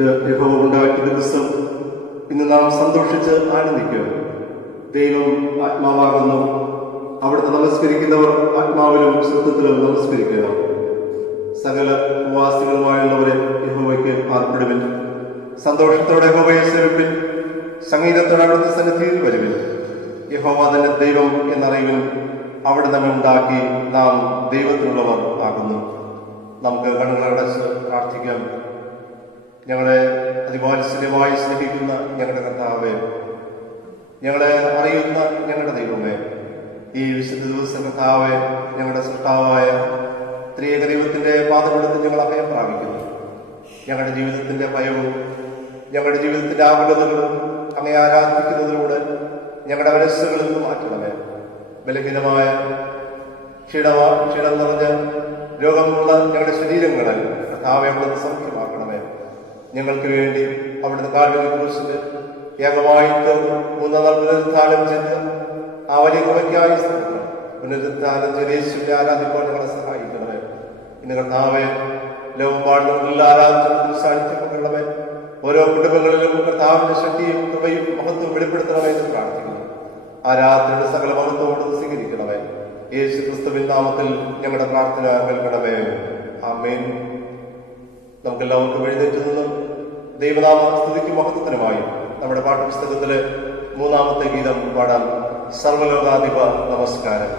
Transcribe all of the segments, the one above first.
ഇത് യഹോവ ഉണ്ടാക്കിയ ദിവസം. ഇന്ന് നാം സന്തോഷിച്ച് ആനന്ദിക്കുക. ദൈവം ആത്മാവാകുന്നു. അവിടുത്തെ നമസ്കരിക്കുന്നവർ ആത്മാവിലും സത്യത്തിലും നമസ്കരിക്കുക. സകല ഉപവാസികളുമായുള്ളവരെ യഹോവയ്ക്ക് ആർപ്പിടുവിൻ. സന്തോഷത്തോടെ യഹോവയെ സേവിപ്പിൻ. സംഗീതത്തോടെ അവിടുത്തെ സന്നിധിയിൽ വരുവിൻ. യഹോവ തന്നെ ദൈവം എന്നറിയുവിൻ. അവിടെ നമ്മെ ഉണ്ടാക്കി നാം ദൈവത്തിലുള്ളവർ ആകുന്നു. നമുക്ക് കണ്ണുകളടച്ച് പ്രാർത്ഥിക്കാം. ഞങ്ങളെ അതിവാത്സല്യമായി സ്നേഹിക്കുന്ന ഞങ്ങളുടെ കർത്താവേ, ഞങ്ങളെ അറിയുന്ന ഞങ്ങളുടെ ദൈവമേ, ഈ വിശുദ്ധ ദിവസം കർത്താവേ, ഞങ്ങളുടെ സൃഷ്ടാവായ ത്രിയേക ദൈവത്തിന്റെ പാദപീഠത്തിൽ ഞങ്ങൾ അഭയം പ്രാപിക്കുന്നു. ഞങ്ങളുടെ ജീവിതത്തിന്റെ ഭയവും ഞങ്ങളുടെ ജീവിതത്തിന്റെ ആകുലതകളും അങ്ങേ ആരാധിക്കുന്നതിലൂടെ ഞങ്ങളുടെ മനസ്സുകളിൽ നിന്ന് മാറ്റണമേ. ബലഹീനമായ ക്ഷീണം നിറഞ്ഞ രോഗമുള്ള ഞങ്ങളുടെ ശരീരങ്ങളെ കർത്താവേ അവിടുന്ന് സൗഖ്യമാക്കണമേ. ഞങ്ങൾക്ക് വേണ്ടി അവിടുന്ന് കാൽവരി ക്രൂശിൽ ഏകമായി തീർന്ന് മൂന്നാം നാൾ പുനരുത്ഥാനം ചെയ്ത് ആ വലിയ കൃപയ്ക്കായി പുനരുത്ഥാനം ചെയ്ത് യേശുവിനെ ആരാധിക്കാൻ ഞങ്ങളെ സഹായിക്കണമേ. ഇന്ന് കർത്താവേ, ലോകപാടുകളിൽ ആരാധന സാന്നിധ്യപ്പെടണമേ. ഓരോ കുടുംബങ്ങളിലും കർത്താവിന്റെ ശക്തിയും കൃപയും മഹത്വവും വെളിപ്പെടുത്തണമേ എന്ന് പ്രാർത്ഥിക്കുന്നു. ആരാധനയുടെ സകല മഹത്വത്തോട് സ്വീകരിക്കണമേ. യേശു ക്രിസ്തുവിൻ നാമത്തിൽ ഞങ്ങളുടെ പ്രാർത്ഥന കേൾക്കണമേ. ആമേൻ. നമുക്കെല്ലാവർക്കും എഴുന്നേറ്റ് നിന്നും ദൈവനാമ സ്തുതിക്കും മഹത്വത്തിനുമായി നമ്മുടെ പാഠപുസ്തകത്തിലെ 3-ാമത്തെ ഗീതം പാടാം. സർവ്വലോകാധിപ നമസ്കാരം.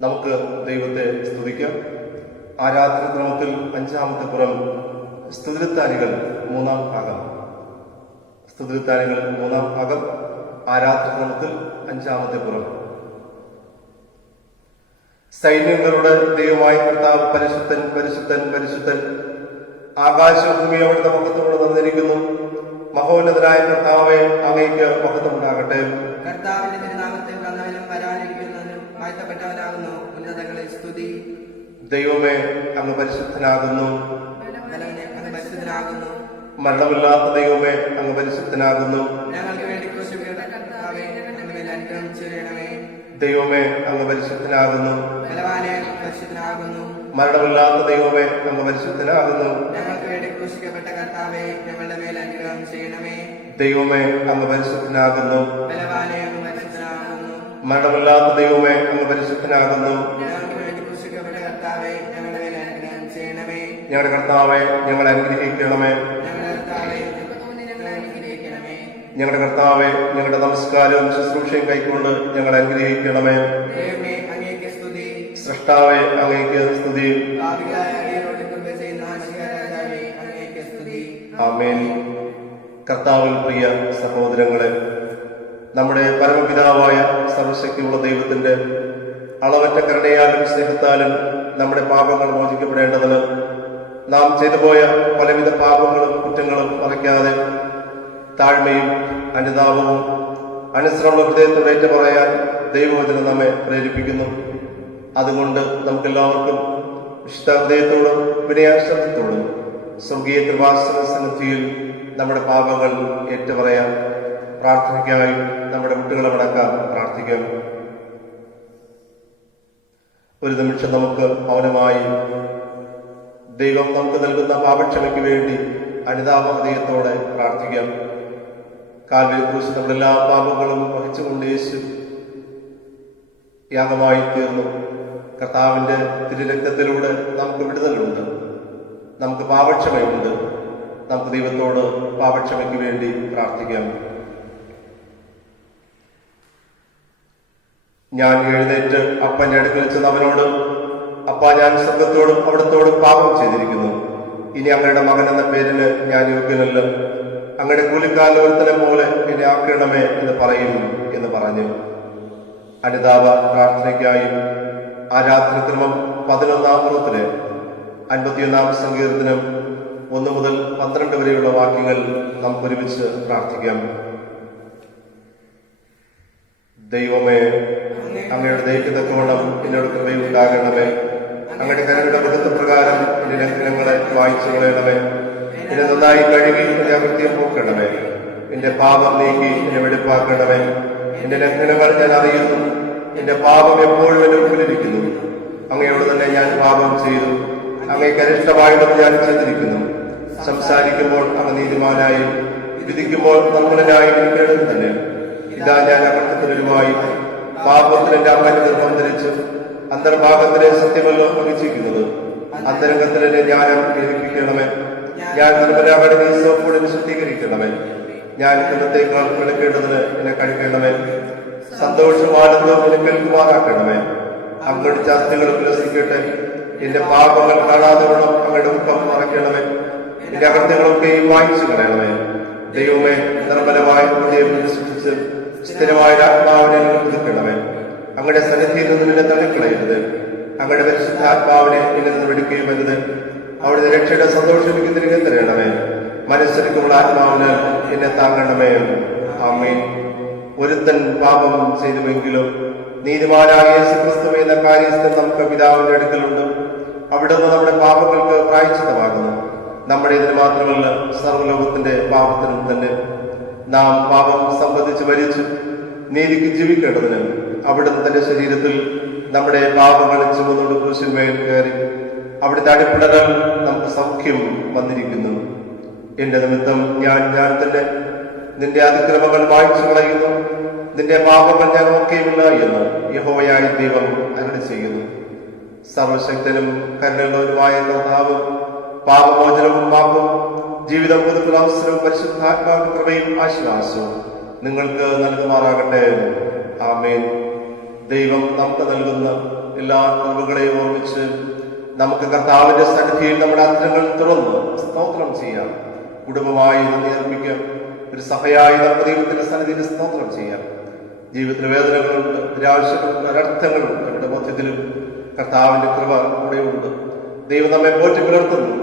നമുക്ക് ദൈവത്തെ സ്തുതിക്കാം. ആരാധനക്രമത്തിൽ അഞ്ചാമത്തെ പുറം സ്തുതിത്താനികൾ മൂന്നാം ഭാഗം. സ്തുതിത്താനികൾ മൂന്നാം ഭാഗം, ആരാധനക്രമത്തിൽ അഞ്ചാമത്തെ പുറം. സൈന്യങ്ങളുടെ ദൈവമായ കർത്താവ് പരിശുദ്ധൻ പരിശുദ്ധൻ പരിശുദ്ധൻ. ആകാശഭൂമി അവിടുത്തെ മഹത്വത്തോടെ വന്നിരിക്കുന്നു. മഹോന്നതനായ കർത്താവെ, അങ്ങേക്ക് മഹത്വമുണ്ടാകട്ടെ. കർത്താവിന്റെ തിരുനാമത്തിൽ വന്നവനും വരാനിരിക്കുന്നവനും വാഴ്ത്തപ്പെട്ടവനാകുന്നു. ഉന്നതങ്ങളിൽ സ്തുതി. ദൈവമേ, അങ്ങ് പരിശുദ്ധനാകുന്നു. അങ്ങ് പരിശുദ്ധനാകുന്നു. മരണമില്ലാത്ത ദൈവമേ, അങ്ങ് പരിശുദ്ധനാകുന്നു. ഞങ്ങൾക്ക് വേണ്ടി ക്രൂശിക്കപ്പെട്ട കർത്താവേ, ഞങ്ങളുടെ മേൽ അനുഗ്രഹം ചെയ്യണമേ. ദൈവമേ, അങ്ങ് പരിശുദ്ധനാകുന്നു. ബലവാനെ, അങ്ങ് പരിശുദ്ധനാകുന്നു. മരണമില്ലാത്ത ദൈവമേ, അങ്ങ് പരിശുദ്ധനാകുന്നു. ഞങ്ങൾക്ക് വേണ്ടി ക്രൂശിക്കപ്പെട്ട കർത്താവേ, ഞങ്ങളുടെ മേൽ അനുഗ്രഹം ചെയ്യണമേ. ദൈവമേ, അങ്ങ് പരിശുദ്ധനാകുന്നു. ബലവാനെ, അങ്ങ് പരിശുദ്ധനാകുന്നു. മരണമില്ലാത്ത ദൈവമേ, അങ്ങ് പരിശുദ്ധനാകുന്നു. ഞങ്ങൾക്ക് വേണ്ടി ക്രൂശിക്കപ്പെട്ട കർത്താവേ, ഞങ്ങളുടെ മേൽ അനുഗ്രഹം ചെയ്യണമേ. ഞങ്ങളുടെ കർത്താവെ, ഞങ്ങളെ അനുഗ്രഹിക്കണമേ. ഞങ്ങളുടെ കർത്താവേ, ഞങ്ങളെ അനുഗ്രഹിക്കണമേ. ഞങ്ങളുടെ കർത്താവെ, ഞങ്ങളുടെ നമസ്കാരവും ശുശ്രൂഷയും കൈക്കൊണ്ട് ഞങ്ങളെ അനുഗ്രഹിക്കണമേ. ദൈവമേ, അങ്ങേക്ക് സ്തുതി. സൃഷ്ടാവെ, അങ്ങേക്ക് സ്തുതി. പാപികളായ അടിയരോട് കൃപ ചെയ്യുന്ന രാജാവേ, അങ്ങേക്ക് സ്തുതി. ആമേൻ. കർത്താവിൽ പ്രിയ സഹോദരങ്ങളെ, നമ്മുടെ പരമപിതാവായ സർവശക്തിയുള്ള ദൈവത്തിന്റെ അളവറ്റ കരുണയാലും സ്നേഹത്താലും നമ്മുടെ പാപങ്ങൾ മോചിക്കപ്പെടേണ്ടതിന് നാം ചെയ്തുപോയ പലവിധ പാപങ്ങളും കുറ്റങ്ങളും മറയ്ക്കാതെ താഴ്മയും അനുതാപവും അനുസരണ ഹൃദയത്തോടേറ്റ് പറയാൻ ദൈവവചനം നമ്മെ പ്രേരിപ്പിക്കുന്നു. അതുകൊണ്ട് നമുക്കെല്ലാവർക്കും വിശുദ്ധ ഹൃദയത്തോടും വിനയാശ്രമത്തോടും സ്വർഗീയ കൃപാസന സന്നിധിയിൽ നമ്മുടെ പാപങ്ങൾ ഏറ്റുപറയാം. പ്രാർത്ഥനയ്ക്കായി നമ്മുടെ മുട്ടുകളെ മടക്കാൻ പ്രാർത്ഥിക്കാം. ഒരു നിമിഷം നമുക്ക് മൗനമായി ദൈവം നമുക്ക് നൽകുന്ന പാപക്ഷമയ്ക്ക് വേണ്ടി അനുതാപ ഹൃദയത്തോടെ പ്രാർത്ഥിക്കാം. കാൽവരി ക്രൂശിൽ നമ്മുടെ എല്ലാ പാപങ്ങളും വഹിച്ചുകൊണ്ട് യേശു യാഗമായി തീർന്നു. കർത്താവിന്റെ തിരുരക്തത്തിലൂടെ നമുക്ക് വിടുതലുണ്ട്, നമുക്ക് പാപക്ഷമയുണ്ട്. നമുക്ക് ദൈവത്തോട് പാപക്ഷമയ്ക്ക് വേണ്ടി പ്രാർത്ഥിക്കാം. ഞാൻ എഴുന്നേറ്റ് അപ്പന്റെ അടുക്കൽ ചെന്ന് അവനോട്, അപ്പാ, ഞാൻ സ്വർഗത്തോടും അവിടത്തോടും പാപം ചെയ്തിരിക്കുന്നു. ഇനി അങ്ങയുടെ മകൻ എന്ന പേരിന് ഞാൻ യോഗ്യനല്ല. അങ്ങയുടെ കൂലിക്കാരൻ ഒരുത്തനെ പോലെ എന്നെ ആക്കണമേ എന്ന് പറയും എന്ന് പറഞ്ഞു. അനുതാപ പ്രാർത്ഥനയ്ക്കായി ആരാധനക്രമം 11-ാം പുറത്തിലെ 51-ാം സങ്കീർത്തനം 1 മുതൽ 12 വരെയുള്ള വാക്യങ്ങൾ നമുക്ക് ഒരുമിച്ച് പ്രാർത്ഥിക്കാം. ദൈവമേ, അങ്ങയുടെ ദൈവത്തക്കവണ്ണം എന്നോട് കൃപയുണ്ടാകണമേ. അങ്ങയുടെ കരുണയുടെ ബന്ധപ്രകാരം എന്റെ ലംഘനങ്ങളെ വായിച്ചു കളയണമേ. എന്നെ നന്നായി കഴുകി എന്റെ അകൃത്യം പോക്കണമേ. എന്റെ പാപം നീക്കി എന്നെ വെടിപ്പാക്കണമേ. എന്റെ ലംഘനങ്ങൾ ഞാൻ അറിയുന്നു. എന്റെ പാപം എപ്പോഴും എന്റെ മുമ്പിലിരിക്കുന്നു. അങ്ങയോട് തന്നെ ഞാൻ പാപം ചെയ്തു. അങ്ങേക്ക് അനിഷ്ടമായിട്ടും ഞാൻ ചെയ്തിരിക്കുന്നു. സംസാരിക്കുമ്പോൾ അങ്ങ് നീതിമാനായി, വിധിക്കുമ്പോൾ നമ്മളായി എനിക്കേണ്ടത് തന്നെ. ഇതാ ഞാൻ അകൃത്യത്തിനൊരുമായി പാപത്തിൽ എന്റെ അമ്മനെ നിർബന്ധിച്ചു. അന്തർഭാഗത്തിലെ സത്യമല്ലോ വഹിച്ചിരിക്കുന്നത്. അന്തരംഗത്തിലെ ജ്ഞാനം ഗ്രഹിപ്പിക്കണമേ. ഞാൻ നിർമ്മലാവടെ നീസോപ്പോടെ ശുദ്ധീകരിക്കണമേ. ഞാൻ ഇന്നത്തേക്കാൾ വിളക്കേണ്ടതിന് എന്നെ കഴിക്കണമേ. സന്തോഷമാണെന്നും എന്നെ കേൾക്കുമാറാക്കണമേ. അങ്ങയുടെ ശാസ്ത്രങ്ങൾ ഉല്ലസിക്കട്ടെ. എന്റെ പാപങ്ങൾ കാണാതെ വേണം അങ്ങയുടെ മുഖം മറയ്ക്കണമേ. എന്റെ അകൃത്യങ്ങളൊക്കെയും വായിച്ചു കളയണമേ. ദൈവമേ, നിർമ്മലമായ ഹൃദയം സൃഷ്ടിച്ച് സ്ഥിരമായ ആത്മാവിനെ പുതുക്കണമേ. അങ്ങയുടെ സന്നിധിയിൽ നിന്ന് എന്നെ തള്ളിക്കളയരുത്. അങ്ങയുടെ പരിശുദ്ധാത്മാവിനെ എന്നിൽ നിന്ന് വെടിക്കുകയും വരുത്. അവിടുത്തെ രക്ഷയുടെ സന്തോഷം എനിക്ക് തിരികെ തരണമേ. മനസ്സെടുക്കുമ്പോൾ ആത്മാവിന് എന്നെ താങ്ങണമേ. ആമേൻ. ഒരുത്തൻ പാപം ചെയ്തുവെങ്കിലും നീതിമാനായ യേശുക്രിസ്തു എന്ന കാര്യസ്ഥൻ നമുക്ക് പിതാവിന്റെ അടുക്കലുണ്ട്. അവിടുന്ന് നമ്മുടെ പാപങ്ങൾക്ക് പ്രായശ്ചിത്തമാകുന്നു. നമ്മുടെ ഇതിന് മാത്രമല്ല, സർവ്വലോകത്തിന്റെ പാപത്തിനും തന്നെ. നാം പാപം സംബന്ധിച്ച് മരിച്ചു നീതിക്ക് ജീവിക്കേണ്ടതിന് അവിടുന്ന് തന്റെ ശരീരത്തിൽ നമ്മുടെ പാപങ്ങൾ ചുമന്നുകൊണ്ട് ക്രൂശിന്മേൽ കയറി. അവിടുത്തെ അടിപ്പിടകൾ നമുക്ക് സൗഖ്യം വന്നിരിക്കുന്നു. എന്റെ നിമിത്തം ഞാൻ തന്നെ നിന്റെ അതിക്രമങ്ങൾ വായിച്ചു കളയുന്നു. നിന്റെ പാപങ്ങൾ ഞാൻ ഓർക്കുകയില്ല എന്ന് യഹോവയായ ദൈവം അരുളി ചെയ്യുന്നു. സർവശക്തനും കരുണയുള്ളവനുമായ കർത്താവ് പാപമോചനവും പാപവും ജീവിതം പുതുക്കുന്ന അവസരവും പരിശുദ്ധാത്മാവിന്റെ കൃപയും ആശ്വാസവും നിങ്ങൾക്ക് നൽകുമാറാകട്ടെ. ആമേൻ. ദൈവം നമുക്ക് നൽകുന്ന എല്ലാ കൃപകളെയും ഓർമ്മിച്ച് നമുക്ക് കർത്താവിന്റെ സന്നിധിയിൽ നമ്മുടെ അത്തരങ്ങൾ തുറന്ന് സ്തോത്രം ചെയ്യാം. കുടുംബമായി നന്ദി അർപ്പിക്കാം. ഒരു സഭയായി നമുക്ക് ദൈവത്തിന്റെ സന്നിധിയിൽ സ്തോത്രം ചെയ്യാം. ജീവിതത്തിൽ വേദനകളുണ്ട്, നിരാശകളുണ്ട്, അനർത്ഥങ്ങളുണ്ട്. നമ്മുടെ മധ്യത്തിലും കർത്താവിന്റെ കൃപ കൂടെയുണ്ട്. ദൈവം നമ്മെ പോറ്റി പുലർത്തുന്നു.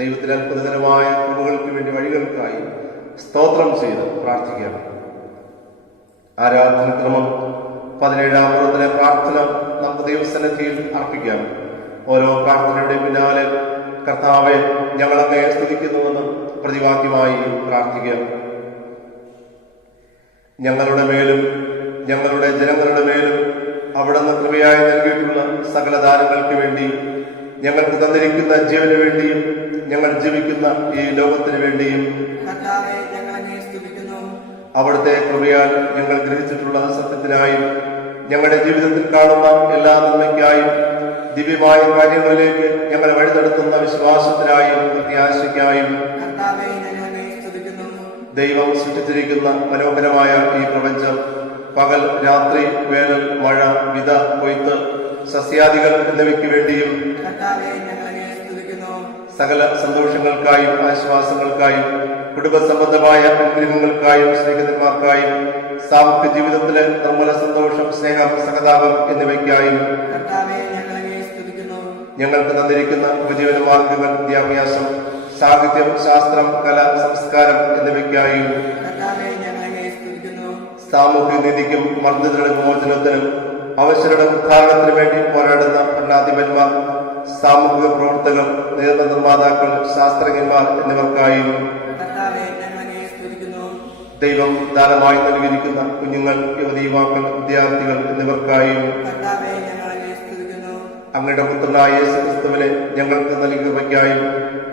ദൈവത്തിന്റെ അത്ഭുതകരമായ കൃപകൾക്ക് വേണ്ടി വഴികൾക്കായി സ്തോത്രം ചെയ്ത് പ്രാർത്ഥിക്കാം. ആരാധന ക്രമം 17-ാം പുറത്തിലെ പ്രാർത്ഥന നമുക്ക് ദൈവസന്നിധിയിൽ അർപ്പിക്കാം. ഓരോ പ്രാർത്ഥനയുടെ പിന്നാലെ കർത്താവെ ഞങ്ങളങ്ങയെ സ്തുതിക്കുന്നുവെന്ന് പ്രതിവാക്യമായി പ്രാർത്ഥിക്കാം. ഞങ്ങളുടെ മേലും ഞങ്ങളുടെ ജനങ്ങളുടെ മേലും അവിടുന്ന് കൃപയായി നൽകിയിട്ടുള്ള സകല ദാനങ്ങൾക്ക് വേണ്ടി, ഞങ്ങൾക്ക് തന്നിരിക്കുന്ന ജീവന് വേണ്ടിയും ഞങ്ങൾ ജീവിക്കുന്ന ഈ ലോകത്തിന് വേണ്ടിയും കർത്താവേ ഞങ്ങൾ അങ്ങയെ സ്തുതിക്കുന്നു. അവിടുത്തെ കൃപയാൽ ഞങ്ങൾ ഗ്രഹിച്ചിട്ടുള്ള സത്യത്തിനായും ഞങ്ങളുടെ ജീവിതത്തിൽ കാണുന്ന എല്ലാ നന്മയ്ക്കായും ദിവ്യമായ കാര്യങ്ങളിലേക്ക് ഞങ്ങളെ വഴിനടത്തുന്ന വിശ്വാസത്തിനായും പ്രത്യാശയ്ക്കായും കർത്താവേ ഞങ്ങൾ അങ്ങയെ സ്തുതിക്കുന്നു. ദൈവം സൃഷ്ടിച്ചിരിക്കുന്ന മനോഹരമായ ഈ പ്രപഞ്ചം പകൽ, രാത്രി, വേനൽ, മഴ, വിത, കൊയ്ത്ത്, സസ്യാദികൾ എന്നിവയ്ക്ക് വേണ്ടിയും കർത്താവേ ഞങ്ങൾ അങ്ങയെ സ്തുതിക്കുന്നു. സകല സന്തോഷങ്ങൾക്കായും ആശ്വാസങ്ങൾക്കായും കുടുംബസംബന്ധമായ അനുഗ്രഹങ്ങൾക്കായും സ്നേഹിതന്മാർക്കായും സാമൂഹ്യ ജീവിതത്തിലെ നിർമ്മല സന്തോഷം, സ്നേഹം, സഹതാപം എന്നിവയ്ക്കായും കർത്താവേ ഞങ്ങൾ അങ്ങയെ സ്തുതിക്കുന്നു. ഞങ്ങൾക്ക് തന്നിരിക്കുന്ന ഉപജീവന മാർഗങ്ങൾ, വിദ്യാഭ്യാസം, സാഹിത്യം, ശാസ്ത്രം, കല, സംസ്കാരം എന്നിവയ്ക്കായും കർത്താവേ ഞങ്ങൾ അങ്ങയെ സ്തുതിക്കുന്നു. സാമൂഹ്യ നീതിക്കും മർദ്ദിതരുടെ മോചനത്തിനും അവശരുടെ ഉദ്ധാരണത്തിനു വേണ്ടി പോരാടുന്ന ഭരണാധിപന്മാർ, സാമൂഹിക പ്രവർത്തകർ, നിയമനിർമ്മാതാക്കൾ, ശാസ്ത്രജ്ഞന്മാർ എന്നിവർക്കായും കർത്താവേ ഞങ്ങൾ അങ്ങയെ സ്തുതിക്കുന്നു. ദൈവം ദാനമായി നൽകിയിരിക്കുന്ന കുഞ്ഞുങ്ങൾ, യുവതി, യുവാക്കൾ, വിദ്യാർത്ഥികൾ എന്നിവർക്കായും കർത്താവേ ഞങ്ങൾ അങ്ങയെ സ്തുതിക്കുന്നു. അങ്ങയുടെ പുത്രനായ യേശുക്രിസ്തുവിനെ ഞങ്ങൾക്ക് നൽകിയവയ്ക്കായും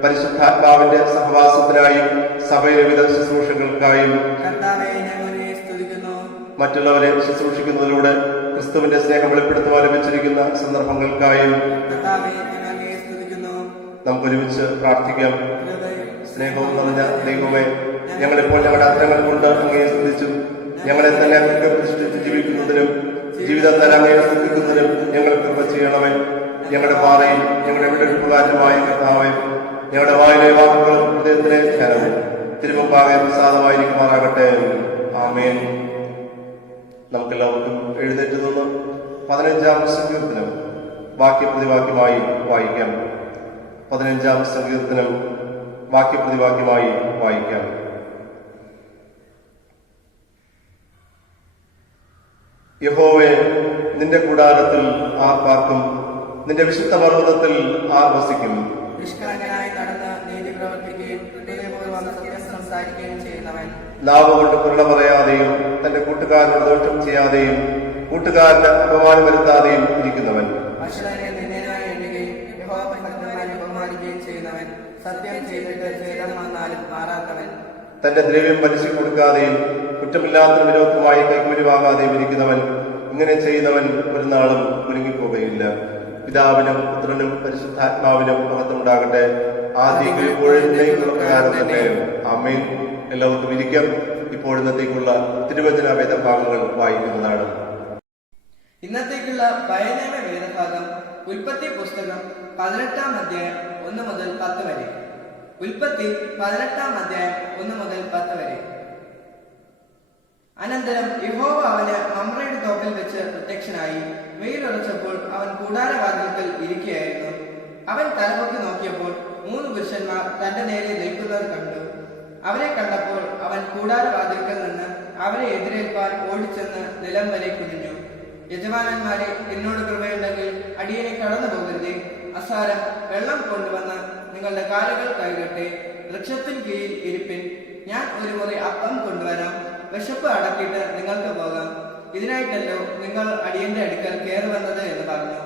പരിശുദ്ധാത്മാവിന്റെ സഹവാസത്തിനായും സഭയിലെ വിവിധ ശുശ്രൂഷകൾക്കായും കർത്താവേ ഞങ്ങൾ അങ്ങയെ സ്തുതിക്കുന്നു. മറ്റുള്ളവരെ ശുശ്രൂഷിക്കുന്നതിലൂടെ ക്രിസ്തുവിന്റെ സ്നേഹം വെളിപ്പെടുത്തുവാൻ ലഭിച്ചിരിക്കുന്ന സന്ദർഭങ്ങൾക്കായും കർത്താവേ ഞങ്ങൾ അങ്ങയെ സ്തുതിക്കുന്നു. നമുക്കൊരുമിച്ച് പ്രാർത്ഥിക്കാം. സ്നേഹവും നിറഞ്ഞ ദൈവമേ, ഞങ്ങളിപ്പോൾ ഞങ്ങളുടെ അത്തരങ്ങൾ കൊണ്ട് അങ്ങയെ സ്തുതിച്ചു. ഞങ്ങളെ തന്നെ അങ്ങ് പ്രതിഷ്ഠിച്ച് ജീവിക്കുന്നതിനും ജീവിതത്തിൽ അങ്ങയെ സ്തുതിക്കുന്നതിനും ഞങ്ങൾ കൃപ ചെയ്യണമേ. ഞങ്ങളുടെ പാറയും ഞങ്ങളുടെ വിടുവിപ്പുകാരനുമായ കർത്താവേ, ഞങ്ങളുടെ വായിലെ വാക്കുകളും ഹൃദയത്തിലെ ധ്യാനവും തിരുമുമ്പാകെ പ്രസാദമായിരിക്കുമാറാകട്ടെ. ആമേൻ. നമുക്കെല്ലാവർക്കും എഴുന്നേറ്റ് നിന്ന് 15-ാം സങ്കീർത്തനം വാക്യപ്രതിവാക്യമായി വായിക്കാം. 15-ാം സങ്കീർത്തനം വാക്യപ്രതിവാക്യമായി വായിക്കാം. യഹോവേ, നിന്റെ കൂടാരത്തിൽ ആർ പാർക്കും? നിന്റെ വിശുദ്ധ പർവ്വതത്തിൽ ആർ വസിക്കും? നിഷ്കളങ്കനായി നടന്ന് നീതി പ്രവർത്തിക്കുകയും ഹൃദയപൂർവ്വം സത്യം സംസാരിക്കുകയും ചെയ്യുന്നവൻ, നാവ് കൊണ്ട് കുരുള പറയാതെയും തന്റെ കൂട്ടുകാരനോട് ദോഷം ചെയ്യാതെയും കൂട്ടുകാരന് അപമാനം വരുത്താതെയും ഇരിക്കുന്നവൻ, അശ്വരനെ നിന്ദനായി എണ്ണുകയും യഹോവഭക്തന്മാരെ ബഹുമാനിക്കുകയും ചെയ്യുന്നവൻ, സത്യം ചെയ്തിട്ട് ഛേദം വന്നാലും മാറാത്തവൻ, തന്റെ ദ്രവ്യം പലിശ കൊടുക്കാതെയും കുറ്റമില്ലാത്ത വിരോധമായി കൈക്കൂലി വാങ്ങാതെയും ഇരിക്കുന്നവൻ, ഇങ്ങനെ ചെയ്യുന്നവൻ ഒരു നാളും കുലുങ്ങിപ്പോകുകയില്ല. പിതാവിനും പുത്രനും പരിശുദ്ധാത്മാവിനും മഹത്വമുണ്ടാകട്ടെ, ആദ്യം ഇപ്പോഴും പ്രകാരം തന്നെ. ആമേൻ. എല്ലാവർക്കും ഇരിക്കാം. ഇപ്പോഴത്തേക്കുള്ള തിരുവചന വേദഭാഗങ്ങൾ വായിക്കുന്നതാണ്. ഇന്നത്തേക്കുള്ള പഴയനിയമ വേദഭാഗം ഉൽപ്പത്തി പുസ്തകം 18-ാം അധ്യായം 1 മുതൽ 10 വരെ. ഉൽപ്പത്തി 18-ാം അധ്യായം 1 മുതൽ 10 വരെ. അനന്തരം യഹോവ അവന് മമ്രയുടെ തോപ്പിൽ വെച്ച് പ്രത്യക്ഷനായി. വെയിലുറച്ചപ്പോൾ അവൻ കൂടാരവാതിൽക്കൽ ഇരിക്കുകയായിരുന്നു. അവൻ തലപൊക്കി നോക്കിയപ്പോൾ 3 പുരുഷന്മാർ തന്റെ നേരെ നിൽക്കുന്നത് കണ്ടു. അവരെ കണ്ടപ്പോൾ അവൻ കൂടാരവാതിൽക്കൽ നിന്ന് അവരെ എതിരേൽപ്പാൻ ഓടിച്ചെന്ന് നിലം വരെ കുനിഞ്ഞു. യജമാനന്മാരെ, എന്നോട് കൃപയുണ്ടെങ്കിൽ അടിയനെ കടന്നു പോകരുതേ. അസാരം വെള്ളം കൊണ്ടുവന്ന് നിങ്ങളുടെ കാലുകൾ കഴുകട്ടെ. വൃക്ഷത്തിന് കീഴിൽ ഇരിപ്പിൻ. ഞാൻ ഒരു മുറി അപ്പം കൊണ്ടുവരാം. വിശപ്പ് അടക്കിയിട്ട് നിങ്ങൾക്ക് പോകാം. ഇതിനായിട്ടല്ലോ നിങ്ങൾ അടിയന്റെ അടുക്കൽ കയറി വന്നത് എന്ന് പറഞ്ഞു.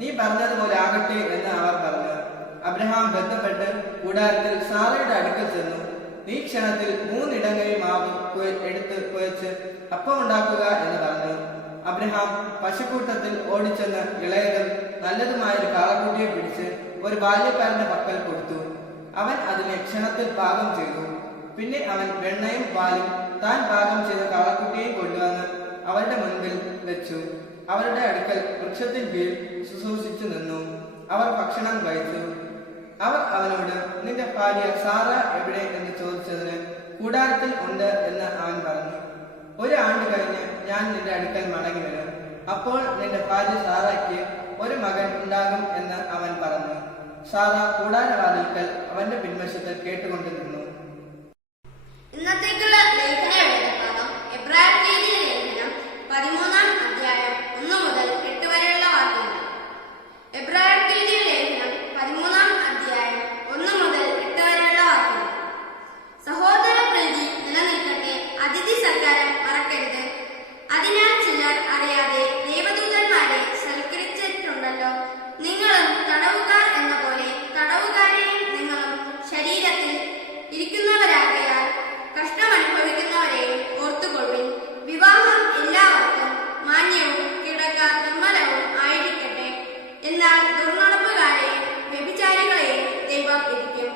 നീ പറഞ്ഞതുപോലെ ആകട്ടെ എന്ന് അവർ പറഞ്ഞു. അബ്രഹാം ബന്ധപ്പെട്ട് കൂടാരത്തിൽ സാറയുടെ അടുക്കൽ ചെന്നു. ഈ ക്ഷണത്തിൽ 3 ഇടങ്ങളിൽ മാവ് എടുത്ത് കുഴച്ച് അപ്പം ഉണ്ടാക്കുക എന്ന് പറഞ്ഞു. അബ്രഹാം പശുക്കൂട്ടത്തിൽ ഓടിച്ചെന്ന് ഇളയതും നല്ലതുമായൊരു കാളക്കുട്ടിയെ പിടിച്ച് ഒരു ബാല്യക്കാരന്റെ പക്കൽ കൊടുത്തു. അവൻ അതിനെ ക്ഷണത്തിൽ പാകം ചെയ്തു. പിന്നെ അവൻ വെണ്ണയും പാലും താൻ പാകം ചെയ്ത കാളക്കുട്ടിയെയും കൊണ്ടുവന്ന് അവരുടെ മുൻപിൽ വെച്ചു. അവരുടെ അടുക്കൽ വൃക്ഷത്തിൻ കീഴിൽ ശുശ്രൂഷിച്ചു നിന്നു. അവർ ഭക്ഷണം കഴിച്ചു. അവർ അവനോട്, നിന്റെ ഭാര്യ സാറ എവിടെ എന്ന് ചോദിച്ചതിന്, കൂടാരത്തിൽ ഉണ്ട് എന്ന് അവൻ പറഞ്ഞു. 1 ആണ്ട് കഴിഞ്ഞ് ഞാൻ നിന്റെ അടുക്കൽ മടങ്ങി വരും. അപ്പോൾ നിന്റെ ഭാര്യ സാറയ്ക്ക് ഒരു മകൻ ഉണ്ടാകും എന്ന് അവൻ പറഞ്ഞു. സാറ കൂടാരവാതിൽക്കൽ അവന്റെ പിൻവശത്ത് കേട്ടുകൊണ്ട് നിന്നു. ഇന്നത്തേക്കുള്ള ലേഖന വേദഭാഗം എബ്രായർക്ക് എഴുതിയ ലേഖനം 13-ാം അധ്യായം 1 മുതൽ 8 വരെയുള്ള വാക്യങ്ങൾ. എബ്രായർക്ക് എഴുതിയ ലേഖനം 13-ാം അധ്യായം 1 മുതൽ 8 വരെയുള്ള വാക്യങ്ങൾ. സഹോദര പ്രീതി നിലനിൽക്കട്ടെ, അതിഥി സൽക്കാരം മറക്കരുത്. അതിനാൽ ചിലർ അറിയാതെ ദേവദൂതന്മാരെ സൽക്കരിച്ചിട്ടുണ്ടല്ലോ. നിങ്ങളും തടവുകാർ എന്ന പോലെ തടവുകാരെയും നിങ്ങളും ശരീരത്തിൽ ഇരിക്കുന്നവരാകയാൽ കഷ്ടമനുഭവിക്കുന്നവരെയും ഓർത്തുകൊള്ളുവിൻ. വിവാഹം എല്ലാവർക്കും മാന്യവും കിടക്ക നിർമ്മലവും ആയിരിക്കട്ടെ. എന്നാൽ ദുർനടപ്പുകാരെയും വ്യഭിചാരികളെയും ദൈവം ഇരിക്കും.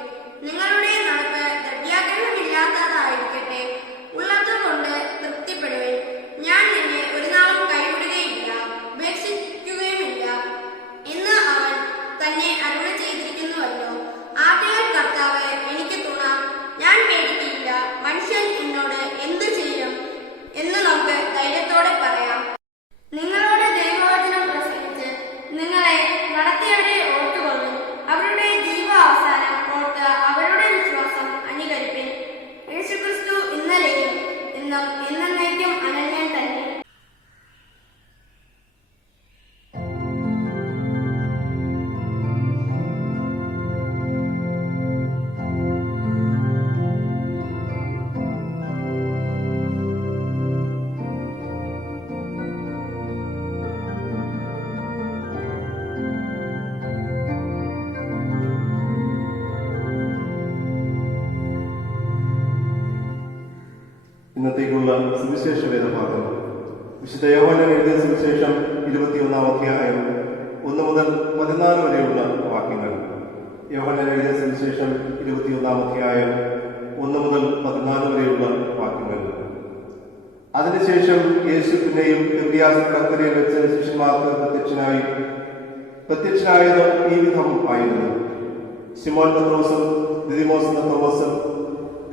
നിങ്ങളുടെ നടപ്പ് ദ്രവ്യാഗ്രഹമില്ലാത്തതായിരിക്കട്ടെ. ഉള്ളതുകൊണ്ട് തൃപ്തിപ്പെടുവിൻ. ഞാൻ നിന്നെ ഒരു നാളും കൈവിടുകയില്ല, ഉപേക്ഷിക്കുകയുമില്ല എന്ന് അവൻ തന്നെ അരുളി ചെയ്തിരിക്കുന്നുവല്ലോ. ആകയാൽ കർത്താവ് എനിക്ക് തുണ, ഞാൻ പേടിക്കില്ല. മനുഷ്യൻ എന്നോട് എന്തു ചെയ്യും എന്ന് നമുക്ക് ധൈര്യത്തോടെ പറയാം. നിങ്ങളോട് ദൈവവചനം പ്രസംഗിച്ച് നിങ്ങളെ നടത്തിയവരെ ഓർത്തുകൊള്ളും. അവരുടെ ജീവാവസാനം ഓർത്ത് അവരുടെ വിശ്വാസം അനുകരിപ്പിൻ. യേശുക്രിസ്തു ഇന്നലെയും ഇന്നും എന്നേക്കും അനന്യൻ തന്നെ. ഇന്നത്തേക്കുള്ള സുവിശേഷ വേദഭാഗം വിശുദ്ധ യോഹന്നാൻ എഴുതിയ സുവിശേഷം 21-ാം അധ്യായം 1 മുതൽ 14 വരെയുള്ള വാക്യങ്ങൾ. യോഹന്നാൻ എഴുതിയ സുവിശേഷം 21-ാം അധ്യായം 1 മുതൽ 14 വരെയുള്ള വാക്യങ്ങൾ. അതിനുശേഷം യേശു പിന്നെയും തിർത്തിയാസ് കടൽക്കരയിൽ വെച്ച് ശിഷ്യന്മാർക്ക് പ്രത്യക്ഷനായത് ഈ വിധം ആയിരുന്നു. ശിമോൻ പത്രോസും ദിദിമോസ് എന്ന തോമസും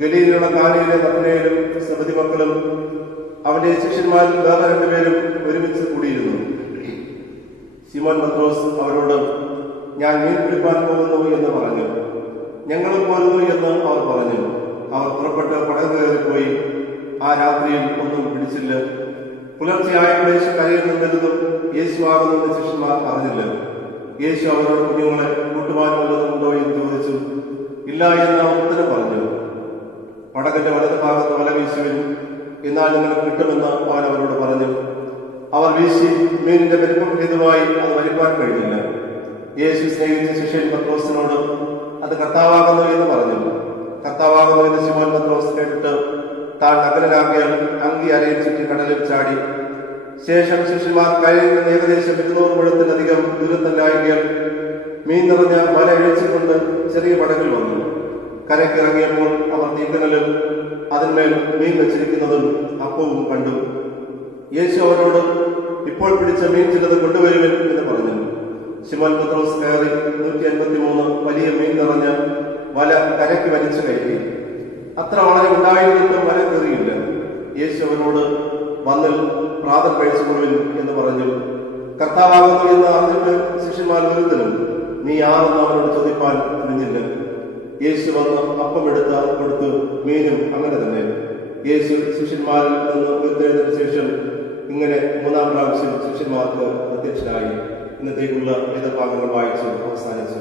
ഗലീലയിലുള്ള കാനയിലെ നത്തനയേലും സബദി മക്കളും അവന്റെ ശിഷ്യന്മാരിൽ വേറെ 2 പേരും ഒരുമിച്ച് കൂടിയിരുന്നു. ശിമോൻ പത്രോസ് അവരോട്, ഞാൻ മീൻ പിടിപ്പാൻ പോകുന്നു എന്ന് പറഞ്ഞു. ഞങ്ങളും പോരുന്നു എന്ന് അവർ പറഞ്ഞു. അവർ പുറപ്പെട്ട് പടക് കയറിപ്പോയി. ആ രാത്രിയിൽ ഒന്നും പിടിച്ചില്ല. പുലർച്ചെയായപ്പോൾ യേശു കരയിൽ നിന്നിരുന്നു. യേശു ആകുന്ന ശിഷ്യന്മാർ അറിഞ്ഞില്ല. യേശു അവരോട്, കുഞ്ഞുങ്ങളെ കൂട്ടുവാൻ വല്ലതുണ്ടോ എന്ന് ചോദിച്ചു. ഇല്ല എന്ന് അവർ ഉത്തരം പറഞ്ഞു. പടകിന്റെ വലത് ഭാഗത്ത് വല വീശുവിൻ, എന്നാൽ നിങ്ങൾക്ക് കിട്ടുമെന്ന് അവൻ അവരോട് പറഞ്ഞു. അവർ വീശി. മീനിന്റെ വലിപ്പം ഹേതുവായി അത് വലിപ്പാൻ കഴിഞ്ഞില്ല. യേശു സ്നേഹിച്ച ശിഷ്യൻ പത്രോസിനോട്, അത് കർത്താവാകുന്നു എന്ന് പറഞ്ഞു. കർത്താവാകുന്നു എന്ന് ശിമോൻ പത്രോസ് കേട്ടിട്ട് താൻ നഗ്നനാകിയാൽ അങ്കി അരയിൽ ചുറ്റി കടലിൽ ചാടി. ശേഷം ശിഷ്യന്മാർ കരയിൽ നിന്ന് ഏകദേശം 200 മുഴത്തിലധികം ദൂരത്തല്ലായികയാൽ മീൻ നിറഞ്ഞ വല ഇഴച്ചിക്കൊണ്ട് ചെറിയ പടകിൽ വന്നു. കരയ്ക്കിറങ്ങിയപ്പോൾ അവർ തീക്കനലും അതിന്മേൽ മീൻ വെച്ചിരിക്കുന്നതും അപ്പവും കണ്ടു. യേശു അവരോട്, ഇപ്പോൾ പിടിച്ച മീൻ ചിലത് കൊണ്ടുവരുവിൻ എന്ന് പറഞ്ഞു. ശിമോൻ പത്രോസ് കയറി 153 വലിയ മീൻ നിറഞ്ഞ വല കരയ്ക്ക് വലിച്ചു കയറ്റി. അത്ര വളരെ ഉണ്ടായിരുന്നിട്ടും വല കയറിയില്ല. യേശു അവരോട്, വന്നിൽ പ്രാതൽ കഴിച്ചുകൊള്ളുവിൻ എന്ന് പറഞ്ഞു. കർത്താവാകുന്നു എന്ന് അറിഞ്ഞിട്ട് ശിഷ്യന്മാർ ഒരുത്തനും നീ ആരെന്ന് അവനോട് ചോദിപ്പാൻ തുനിഞ്ഞില്ല. യേശു വന്ന് അപ്പമെടുത്ത് കൊടുത്തു. മീനും അങ്ങനെ തന്നെ. യേശു ശിഷ്യന്മാരിൽ നിന്ന് ഉയർത്തെഴുന്നതിന് ശേഷം ഇങ്ങനെ 3-ാം പ്രാവശ്യം ശിഷ്യന്മാർക്ക് പ്രത്യക്ഷനായി. ഇന്നത്തേക്കുള്ള വേദഭാഗങ്ങൾ വായിച്ചു അവസാനിച്ചു.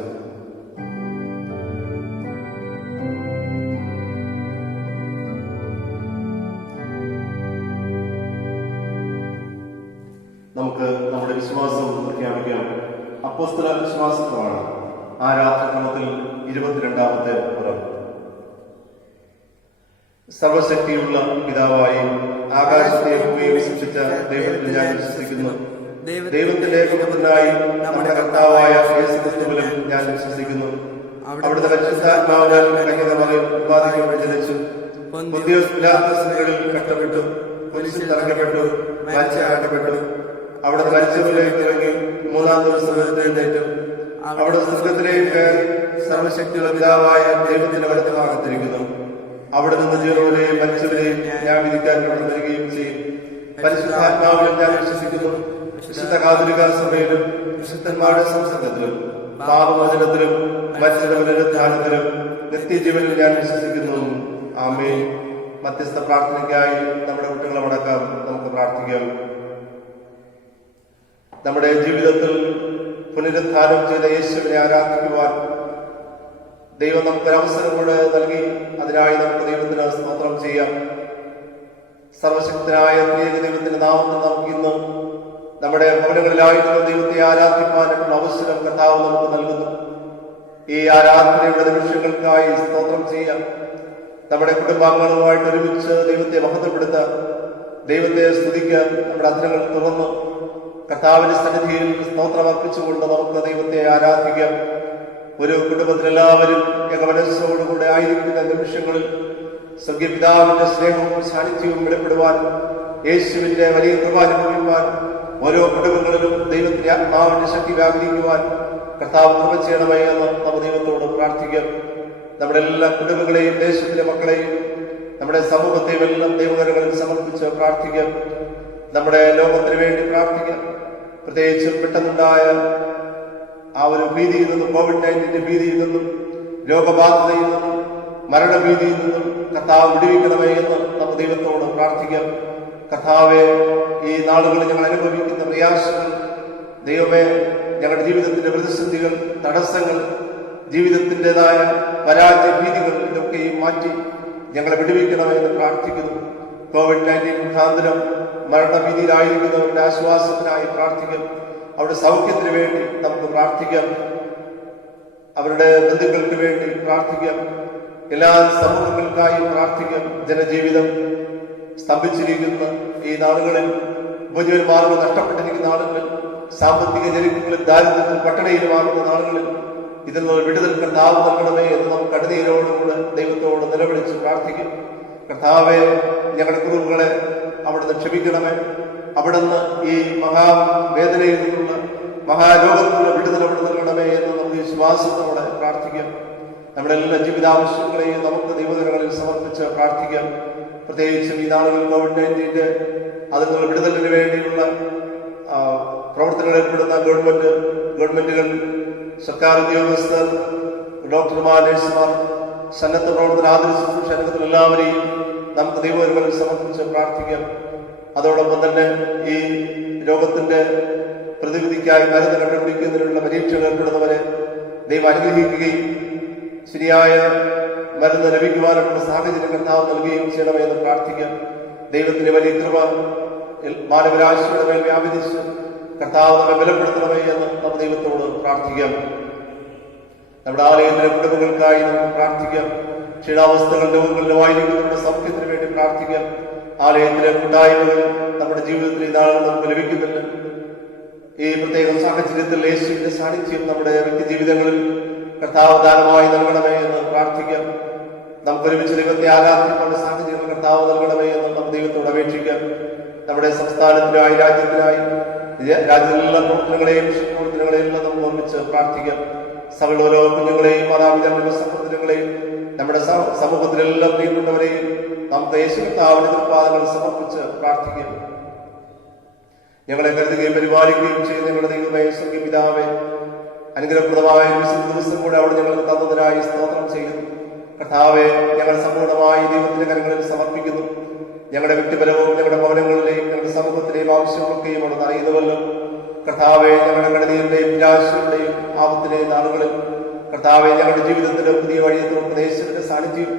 നമുക്ക് നമ്മുടെ വിശ്വാസം പ്രഖ്യാപിക്കാം. അപ്പോസ്തല വിശ്വാസമാണ്. ആ രാത്രിക്രമത്തിൽ 22-ാമത്തെ പുറം. സർവശക്തിയുള്ള പിതാവായി ആകാശത്തെയും ഭൂമിയെയും സൃഷ്ടിച്ച ദൈവത്തിൽ ഞാൻ വിശ്വസിക്കുന്നു. ദൈവത്തിന്റെ ഏകപുത്രനായി നമ്മുടെ കർത്താവായ യേശുക്രിസ്തുവിലും ഞാൻ വിശ്വസിക്കുന്നു. അവിടുത്തെ പരിശുദ്ധാത്മാവിനാൽ കന്യകമറിയം ഉപാധിക്കപ്പെട്ട് ജനിച്ചു. പൊന്തിയോസ് പിലാത്തോസിന്റെ കീഴിൽ കഷ്ടപ്പെട്ടു, കുരിശിൽ തറയ്ക്കപ്പെട്ടു, മരിച്ചടക്കപ്പെട്ടു. അവിടുത്തെ മരിച്ചവരിലേക്ക് ഇറങ്ങി 3-ാം ദിവസം എഴുന്നേറ്റു. അവിടെ സ്വർഗത്തിലെയും കയറി സർവശക്തിയുള്ള പിതാവായ ദൈവത്തിന്റെ വലത്തുഭാഗത്തിരിക്കുന്നു. അവിടെ നിന്ന് ജീവനെയും മരിച്ചവരെയും ഞാൻ വിധിക്കാൻ കടന്നു വരികയും ചെയ്യും. പരിശുദ്ധാത്മാവിലും ഞാൻ വിശ്വസിക്കുന്നു. വിശുദ്ധ കാതോലിക സഭയിലും വിശുദ്ധന്മാരുടെ സംസർഗത്തിലും പാപമോചനത്തിലും മരിച്ചവരുടെ പുനരുത്ഥാനത്തിലും നിത്യജീവനിൽ ഞാൻ വിശ്വസിക്കുന്നു. ആമേൻ. മധ്യസ്ഥ പ്രാർത്ഥനയ്ക്കായി നമ്മുടെ കുട്ടികളെ മുടക്കാം. നമുക്ക് പ്രാർത്ഥിക്കാം. നമ്മുടെ ജീവിതത്തിൽ പുനരുത്ഥാനം ചെയ്ത യേശുവിനെ ആരാധിക്കുവാൻ ദൈവം നമുക്കൊരവസരം കൂടെ നൽകി. അതിനായി നമുക്ക് ദൈവത്തിന് സ്തോത്രം ചെയ്യാം. സർവശക്തനായ ത്രിയേക ദൈവത്തിന്റെ നാമത്തിൽ നമുക്ക് ഇന്ന് നമ്മുടെ ഭവനങ്ങളിലായിരുന്ന ദൈവത്തെ ആരാധിക്കാനുള്ള അവസരം കർത്താവ് നമുക്ക് നൽകുന്നു. ഈ ആരാധനയുടെ നിമിഷങ്ങൾക്കായി സ്തോത്രം ചെയ്യാം. നമ്മുടെ കുടുംബാംഗങ്ങളുമായിട്ട് ഒരുമിച്ച് ദൈവത്തെ മഹത്വപ്പെടുത്താൻ, ദൈവത്തെ സ്തുതിക്കാൻ നമ്മുടെ അധരങ്ങൾ തുറന്ന് കർത്താവിന്റെ സന്നിധിയിൽ സ്തോത്രം അർപ്പിച്ചുകൊണ്ട് നമുക്ക് ദൈവത്തെ ആരാധിക്കാം. ഒരു കുടുംബത്തിലെല്ലാവരും ഏകമനസ്സോടുകൂടെ ആയിരിക്കുന്ന നിമിഷങ്ങളിൽ സ്വർഗീയപിതാവിന്റെ സ്നേഹവും സാന്നിധ്യവും വെളിപ്പെടുവാൻ, യേശുവിന്റെ വലിയ കൃപ അനുഭവിക്കുവാൻ, ഓരോ കുടുംബങ്ങളിലും ദൈവത്തിന്റെ ആത്മാവിന്റെ ശക്തി വ്യാപരിക്കുവാൻ കർത്താവ് കൃപ ചെയ്യണമേ എന്ന് നമുക്ക് ദൈവത്തോട് പ്രാർത്ഥിക്കാം. നമ്മുടെ എല്ലാ കുടുംബങ്ങളെയും ദേശത്തിലെ മക്കളെയും നമ്മുടെ സമൂഹത്തെയും എല്ലാം ദൈവകരങ്ങളിൽ സമർപ്പിച്ച് പ്രാർത്ഥിക്കാം. നമ്മുടെ ലോകത്തിന് വേണ്ടി പ്രാർത്ഥിക്കാം. പ്രത്യേകിച്ചും പെട്ടെന്നുണ്ടായ ആ ഒരു ഭീതിയിൽ നിന്നും, കോവിഡ്-19 ഭീതിയിൽ നിന്നും, രോഗബാധിതയിൽ നിന്നും, മരണഭീതിയിൽ നിന്നും കർത്താവ് വിടുവിക്കണമേ എന്ന് നമുക്ക് ദൈവത്തോട് പ്രാർത്ഥിക്കാം. കർത്താവെ, ഈ നാളുകളിൽ ഞങ്ങൾ അനുഭവിക്കുന്ന പ്രയാസങ്ങൾ, ദൈവമേ, ഞങ്ങളുടെ ജീവിതത്തിന്റെ പ്രതിസന്ധികൾ, തടസ്സങ്ങൾ, ജീവിതത്തിൻ്റെതായ പരാജയ ഭീതികൾ ഇതൊക്കെയും മാറ്റി ഞങ്ങളെ വിടുവിക്കണമെന്ന് പ്രാർത്ഥിക്കുന്നു. കോവിഡ്-19 മുഖാന്തരം മരണഭീതിയിലായിരിക്കുന്നവരുടെ ആശ്വാസത്തിനായി പ്രാർത്ഥിക്കാം. അവരുടെ സൗഖ്യത്തിന് വേണ്ടി നമുക്ക് പ്രാർത്ഥിക്കാം. അവരുടെ ബന്ധുക്കൾക്ക് വേണ്ടി പ്രാർത്ഥിക്കാം. എല്ലാ സമൂഹങ്ങൾക്കായും പ്രാർത്ഥിക്കാം. ജനജീവിതം സ്തംഭിച്ചിരിക്കുന്ന ഈ നാളുകളിൽ, ഉപജീവനമാർഗം നഷ്ടപ്പെട്ടിരിക്കുന്ന ആളുകളിൽ, സാമ്പത്തിക ഞെരുക്കങ്ങളിൽ, ദാരിദ്ര്യത്തിൽ, പട്ടിണിയിലുമാകുന്ന നാളുകളിൽ ഇതിൽ നിന്ന് വിടുതൽ കർത്താവ് നൽകണമേ എന്ന് നമുക്ക് കടുതീരോടുകൂടെ ദൈവത്തോട് നിലവിളിച്ച് പ്രാർത്ഥിക്കും. കർത്താവെ, ഞങ്ങളുടെ കുറവുകളെ അവിടുന്ന് ക്ഷമിക്കണമേ. അവിടുന്ന് ഈ മഹാവേദനയിൽ നിന്നുള്ള, മഹാരോഗത്തിലുള്ള വിടുതൽ അവിടെ നൽകണമേ എന്ന് നമുക്ക് വിശ്വാസത്തോടെ പ്രാർത്ഥിക്കാം. നമ്മുടെ എല്ലാ ജീവിതാവശ്യങ്ങളെയും നമുക്ക് ദൈവകരങ്ങളിൽ സമർപ്പിച്ച് പ്രാർത്ഥിക്കാം. പ്രത്യേകിച്ചും ഈ നാളുകളിൽ കോവിഡ്-19 അതിൽ നിന്നുള്ള വിടുതലിന് വേണ്ടിയുള്ള പ്രവർത്തനങ്ങൾ ഏർപ്പെടുന്ന ഗവൺമെന്റുകൾ, സർക്കാർ ഉദ്യോഗസ്ഥർ, ഡോക്ടർമാർ, നഴ്സുമാർ, സന്നദ്ധ പ്രവർത്തന ആതുര ശുശ്രൂഷ രംഗത്തിൽ എല്ലാവരെയും നമുക്ക് ദൈവകരങ്ങളിൽ സമർപ്പിച്ച് പ്രാർത്ഥിക്കാം. അതോടൊപ്പം തന്നെ ഈ രോഗത്തിന്റെ പ്രതിവിധിക്കായി മരുന്ന് കണ്ടുപിടിക്കുന്നതിനുള്ള പരീക്ഷകൾ ഏർപ്പെടുന്നവരെ ദൈവം അനുഗ്രഹിക്കുകയും ശരിയായ മരുന്ന് ലഭിക്കുവാനുള്ള സാഹചര്യം കർത്താവ് നൽകുകയും ചെയ്യണമെന്ന് പ്രാർത്ഥിക്കാം. ദൈവത്തിന്റെ വലിയ കൃപ മാനവരാശിയുടെ മേൽ വ്യാപരിച്ച് കർത്താവ് നമ്മെ ബലപ്പെടുത്തണമേ എന്ന് നമുക്ക് ദൈവത്തോട് പ്രാർത്ഥിക്കാം. നമ്മുടെ ആലയത്തിലെ കുടുംബങ്ങൾക്കായി നമുക്ക് പ്രാർത്ഥിക്കാം. ക്ഷീണാവസ്ഥകൾ രോഗങ്ങളിലുമായിരിക്കുന്നവരുടെ സൗഖ്യത്തിന് വേണ്ടി പ്രാർത്ഥിക്കാം. ആലയത്തിലെ കൂട്ടായ്മകൾ നമ്മുടെ ജീവിതത്തിൽ ഈ നാളുകൾ നമുക്ക് ലഭിക്കുന്നില്ല. ഈ പ്രത്യേക സാഹചര്യത്തിൽ യേശുവിന്റെ സാന്നിധ്യം നമ്മുടെ വ്യക്തി ജീവിതങ്ങളിൽ കർത്താവ് ദാനമായി നൽകണമേ എന്ന് പ്രാർത്ഥിക്കാം. നമുക്ക് ഒരുമിച്ച് ദൈവത്തെ ആരാധിക്കാനുള്ള സാഹചര്യങ്ങൾ കർത്താവ് നൽകണമേ എന്ന് നമുക്ക് ദൈവത്തോട് അപേക്ഷിക്കാം. നമ്മുടെ സംസ്ഥാനത്തിനായി, രാജ്യത്തിനായി, രാജ്യത്തിലുള്ള പ്രവർത്തനങ്ങളെയും പ്രവർത്തനങ്ങളെയും നമുക്ക് ഒന്നിച്ച് പ്രാർത്ഥിക്കാം. സകല ഓരോ കുഞ്ഞുങ്ങളെയും, മാതാപിതാക്കളുടെ സഹോദരങ്ങളെയും, നമ്മുടെ സമൂഹത്തിലെല്ലാം പ്രിയപ്പെട്ടവരെയും നമുക്ക് യേശു കർത്താവിന്റെ പാദങ്ങൾ സമർപ്പിച്ച് പ്രാർത്ഥിക്കാം. ഞങ്ങളെ കരുതുകയും പരിപാലിക്കുകയും ചെയ്യുന്ന ഞങ്ങളുടെ ദൈവമേ, സ്വർഗ്ഗീയ പിതാവേ, അനുഗ്രഹപ്രദമായ ദിവസം കൂടെ അവിടെ ഞങ്ങൾക്ക് തന്നതിനായി സ്തോത്രം ചെയ്യുന്നു. കർത്താവെ, ഞങ്ങൾ സമ്പൂർണ്ണമായി ദൈവത്തിന്റെ കരങ്ങളിൽ സമർപ്പിക്കുന്നു. ഞങ്ങളുടെ വ്യക്തിപരവും ഞങ്ങളുടെ ഭവനങ്ങളിലെയും ഞങ്ങളുടെ സമൂഹത്തിലെയും ആവശ്യങ്ങളൊക്കെയും അവിടെ അറിയുന്നുവല്ലോ. കർത്താവെ, ഞങ്ങളുടെ കടലിന്റെയും നിരാശയുടെയും ആപത്തിലെയും നാളുകളിൽ കർത്താവെ, ഞങ്ങളുടെ ജീവിതത്തിന്റെ പുതിയ വഴിയെ തുറക്കുന്ന യേശുവിന്റെ സാന്നിധ്യം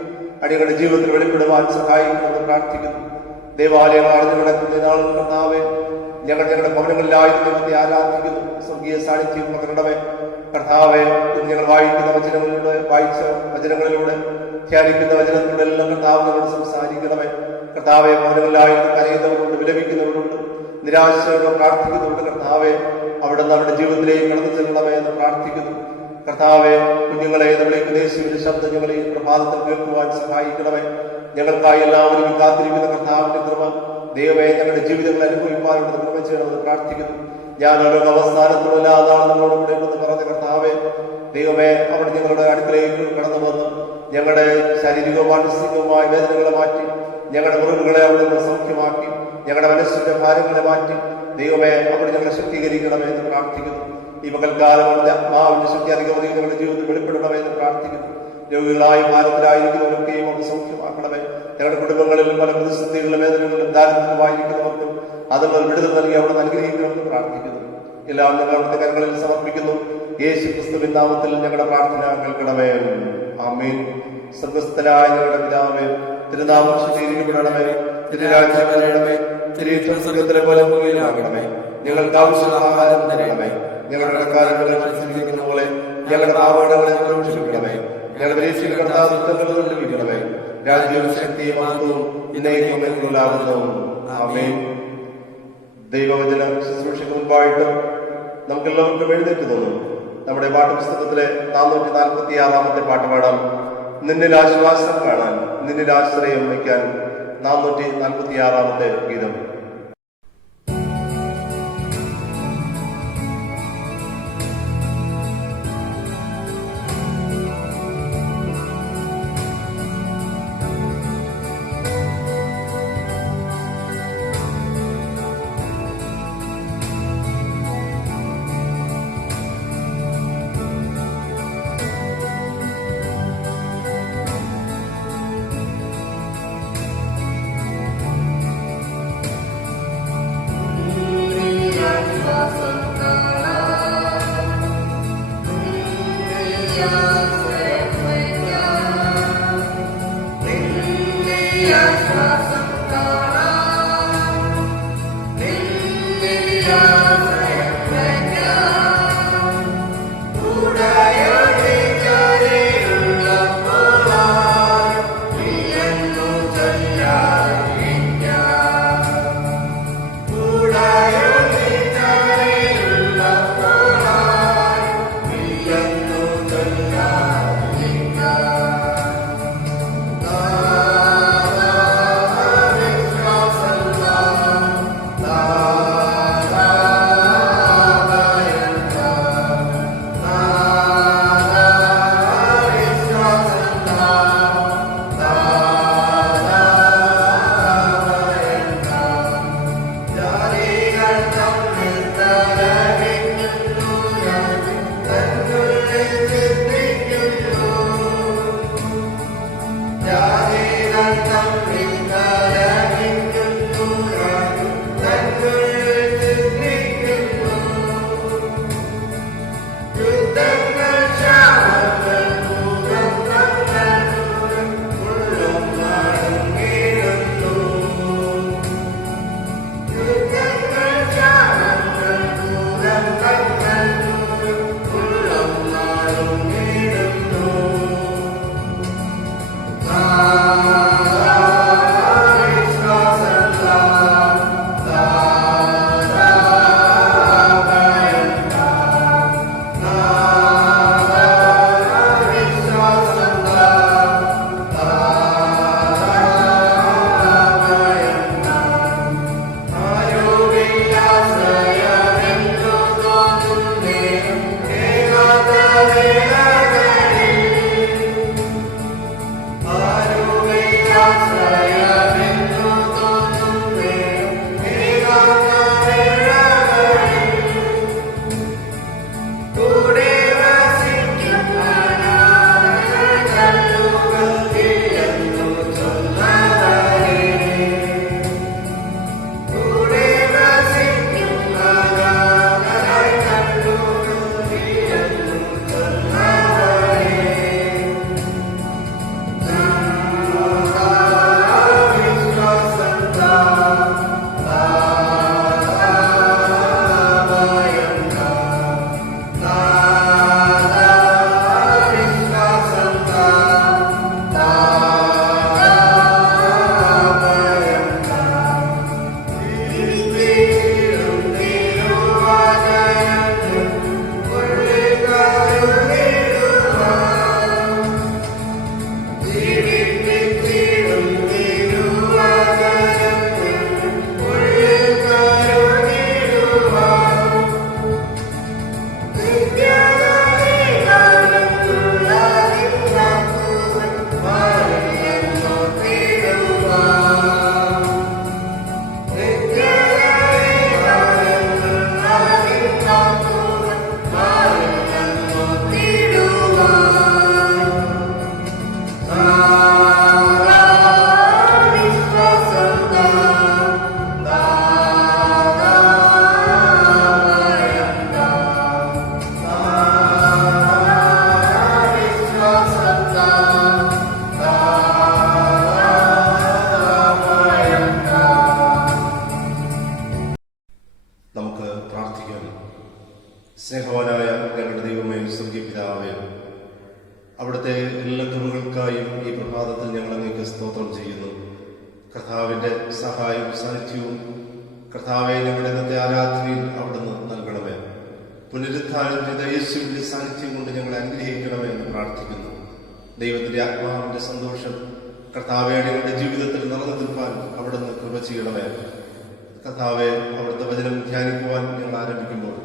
അടികളുടെ ജീവിതത്തിൽ വെളിപ്പെടുവാൻ സഹായിക്കുമെന്ന് പ്രാർത്ഥിക്കുന്നു. ദേവാലയങ്ങൾ അടഞ്ഞു കിടക്കുന്ന നാളുകൾ കർത്താവെ, ഞങ്ങളുടെ ഭവനങ്ങളിലായി ദൈവത്തെ ആരാധിക്കുന്നു. സ്വർഗീയ സാന്നിധ്യം പകരണമേ. കർത്താവെ, ഞങ്ങൾ വായിക്കുന്ന വചനങ്ങളിലൂടെ, വായിച്ച വചനങ്ങളിലൂടെ, ധ്യാനിക്കുന്ന വചനത്തിലൂടെ എല്ലാം കർത്താവ് ഞങ്ങളോട് സംസാരിക്കണമേ. കർത്താവെ, ഭവനങ്ങളിലായിട്ട് കരയുന്നവരുണ്ട്, വിലപിക്കുന്നവരുണ്ട്, നിരാശയോടെ പ്രാർത്ഥിക്കുന്നുണ്ട്. കർത്താവെ, അവിടുന്ന് അവരുടെ ജീവിതത്തിലേക്ക് കടന്നു ചെല്ലണമേ എന്ന് പ്രാർത്ഥിക്കുന്നു. കർത്താവെ, കുഞ്ഞുങ്ങളെ നമ്മുടെ യേശുവിന്റെ ശബ്ദം ഞങ്ങളെ ഈ പ്രഭാതത്തിൽ കേൾക്കുവാൻ സഹായിക്കണമേ. ഞങ്ങൾക്കായി എല്ലാവരും കാത്തിരിക്കുന്ന കർത്താവിന്റെ കൃപ ദൈവമേ, ഞങ്ങളുടെ ജീവിതങ്ങൾ അനുഭവിക്കാനുള്ള കൃപ ചെയ്യണമെന്ന് പ്രാർത്ഥിക്കുന്നു. ഞാൻ ഓരോ അവസാനത്തോടുള്ള ആ നാൾ നമ്മളോട് കൂടെ ഉണ്ടെന്ന് പറഞ്ഞ കർത്താവേ, ദൈവമേ, അവിടെ ഞങ്ങളുടെ അടുക്കളയിലേക്ക് കടന്നു വന്ന് ഞങ്ങളുടെ ശാരീരികവും മാനസികവുമായ വേദനകളെ മാറ്റി, ഞങ്ങളുടെ മുറിവുകളെ അവിടെ നിന്ന് സൗഖ്യമാക്കി, ഞങ്ങളുടെ മനസ്സിന്റെ ഭാരങ്ങളെ മാറ്റി, ദൈവമേ, അവിടെ ഞങ്ങളെ ശക്തീകരിക്കണമേ എന്ന് പ്രാർത്ഥിക്കുന്നു. ഈ പകൽക്കാലം ആത്മാവിന്റെ ശക്തി അധികമധികം ഞങ്ങളുടെ ജീവിതത്തിൽ വെളിപ്പെടണമേ എന്ന് പ്രാർത്ഥിക്കുന്നു. രോഗികളായി ഭാരത്തിലായിരിക്കുന്നവരൊക്കെയും അത് സൗഖ്യമാക്കണമേ. ഞങ്ങളുടെ കുടുംബങ്ങളിൽ പല പ്രതിസന്ധികളും വേദനകളിലും ദാരിദ്ര്യമായിരിക്കുന്നവർക്കും അതുങ്ങൾ വിടുതൽ നൽകി അവിടെ അനുഗ്രഹിക്കണമെന്ന് പ്രാർത്ഥിക്കുന്നു. എല്ലാം ഞങ്ങൾ അവിടുത്തെ കരങ്ങളിൽ സമർപ്പിക്കുന്നു. യേശു ക്രിസ്തുവിൻ നാമത്തിൽ ഞങ്ങളുടെ പ്രാർത്ഥന കേൾക്കണമേ. ആമേൻ. സ്വർഗ്ഗസ്ഥനായ ഞങ്ങളുടെ പിതാവേ, തിരുനാമം ശുദ്ധീകരിക്കപ്പെടണമേ. തിരുരാജ്യം വരണമേ. തിരുഹിതം സ്വർഗ്ഗത്തിലെ പോലെ ഭൂമിയിലാകണമേ. ഞങ്ങൾക്ക് ആവശ്യമുള്ള ആഹാരം തരണമേ. ഞങ്ങളുടെ കടക്കാരങ്ങളെ ക്ഷമിക്കുന്ന പോലെ ഞങ്ങളുടെ പാപങ്ങളെ ഞങ്ങളോട് ക്ഷമിക്കണമേ. ഞങ്ങളുടെ പരീക്ഷയിൽ ലഭിക്കണമേ. രാജ്യവും ശക്തിയും മഹത്വവും ഇന്നേക്കുമെന്നുള്ളാകുന്നു. ആമേൻ. ദൈവവചന ശുശ്രൂഷയ്ക്ക് മുൻപായിട്ട് നമുക്കെല്ലാവർക്കും എഴുന്നേറ്റ് തോന്നും. നമ്മുടെ പാഠപുസ്തകത്തിലെ 446 പാട്ട് പാടാം. നിന്നിൽ ആശ്വാസം കാണാൻ, നിന്നിൽ ആശ്രയം വയ്ക്കാൻ. 446 ഗീതം. സ്നേഹവാനായ ഞങ്ങളുടെ ദൈവമേ, സ്വർഗീയ പിതാവേ, അവിടുത്തെ എല്ലാ കൃപകൾക്കായും ഈ പ്രഭാതത്തിൽ ഞങ്ങൾ അങ്ങേക്ക് സ്തോത്രം ചെയ്യുന്നു. കർത്താവിൻ്റെ സഹായവും സാന്നിധ്യവും കർത്താവെ ഞങ്ങളുടെ ഇന്നത്തെ ആരാധനയിൽ അവിടുന്ന് നൽകണമേ. പുനരുത്ഥാനം ചെയ്ത യേശുവിൻ്റെ സാന്നിധ്യം കൊണ്ട് ഞങ്ങളെ അനുഗ്രഹിക്കണമേ എന്ന് പ്രാർത്ഥിക്കുന്നു. ദൈവത്തിൻ്റെ ആത്മാവിൻ്റെ സന്തോഷം കർത്താവെ ഞങ്ങളുടെ ജീവിതത്തിൽ നിറഞ്ഞു നിൽപ്പാൻ അവിടുന്ന് കൃപ ചെയ്യണമേ. കർത്താവെ, അവിടുത്തെ വചനം ധ്യാനിക്കുവാൻ ഞങ്ങൾ ആരംഭിക്കുമ്പോൾ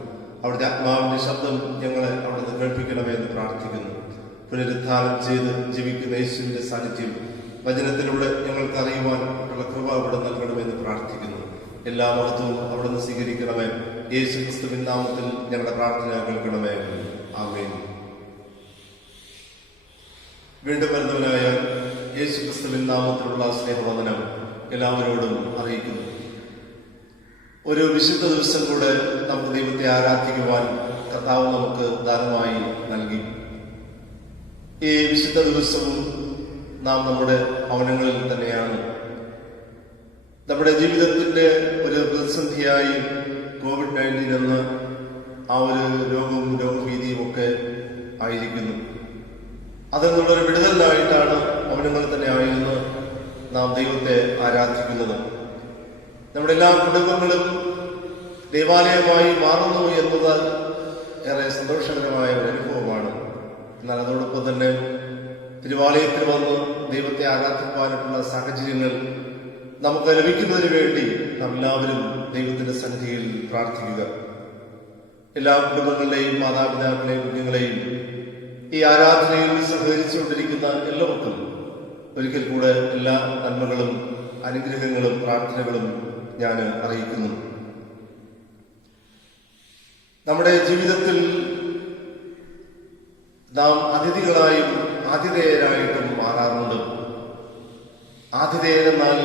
അവിടുത്തെ ആത്മാവിന്റെ ശബ്ദം ഞങ്ങളെ അവിടുന്ന് കേൾപ്പിക്കണമേ എന്ന് പ്രാർത്ഥിക്കുന്നു. പുനരുത്ഥാനം ചെയ്ത് ജീവിക്കുന്ന യേശുവിന്റെ സാന്നിധ്യം വചനത്തിലൂടെ ഞങ്ങൾക്ക് അറിയുവാൻ ഉള്ള കൃപ അവിടെ നൽകണമെന്ന് പ്രാർത്ഥിക്കുന്നു. എല്ലാ മഹത്വവും അവിടുന്ന് സ്വീകരിക്കണമേ. യേശു ക്രിസ്തുവിൻ നാമത്തിൽ ഞങ്ങളുടെ പ്രാർത്ഥന കേൾക്കണമേ. ആമേൻ. വീണ്ടും വരുന്നവനായ യേശു ക്രിസ്തുവിൻ നാമത്തിലുള്ള സ്നേഹവന്ദനം എല്ലാവരോടും അറിയിക്കുന്നു. ഒരു വിശുദ്ധ ദിവസം കൂടെ നമുക്ക് ദൈവത്തെ ആരാധിക്കുവാൻ കർത്താവ് നമുക്ക് ദാനമായി നൽകി. ഈ വിശുദ്ധ ദിവസവും നാം നമ്മുടെ ഭവനങ്ങളിൽ തന്നെയാണ്. നമ്മുടെ ജീവിതത്തിന്റെ ഒരു പ്രതിസന്ധിയായി COVID-19 എന്ന ആ ഒരു രോഗവും രോഗഭീതിയും ഒക്കെ ആയിരിക്കുന്നു. അതിൽ നിന്നുള്ളൊരു വിടുതലായിട്ടാണ് ഭവനങ്ങളിൽ തന്നെ ആയിരുന്നു നാം ദൈവത്തെ ആരാധിക്കുന്നത്. നമ്മുടെ എല്ലാ കുടുംബങ്ങളും ദേവാലയമായി മാറുന്നു എന്നത് ഏറെ സന്തോഷകരമായ ഒരു അനുഭവമാണ്. എന്നാൽ അതോടൊപ്പം തന്നെ തിരുവാലയത്തിൽ വന്ന് ദൈവത്തെ ആരാധിക്കുവാനുള്ള സാഹചര്യങ്ങൾ നമുക്ക് ലഭിക്കുന്നതിന് വേണ്ടി നാം എല്ലാവരും ദൈവത്തിന്റെ സന്നിധിയിൽ പ്രാർത്ഥിക്കുക. എല്ലാ കുടുംബങ്ങളുടെയും മാതാപിതാക്കളെയും കുഞ്ഞുങ്ങളെയും ഈ ആരാധനയിൽ സഹകരിച്ചുകൊണ്ടിരിക്കുന്ന എല്ലാവർക്കും ഒരിക്കൽ കൂടെ എല്ലാ നന്മകളും അനുഗ്രഹങ്ങളും പ്രാർത്ഥനകളും ഞാൻ അറിയിക്കുന്നു. നമ്മുടെ ജീവിതത്തിൽ നാം അതിഥികളായും ആതിഥേയരായിട്ടും മാറാറുണ്ട്. ആതിഥേയനെന്നാൽ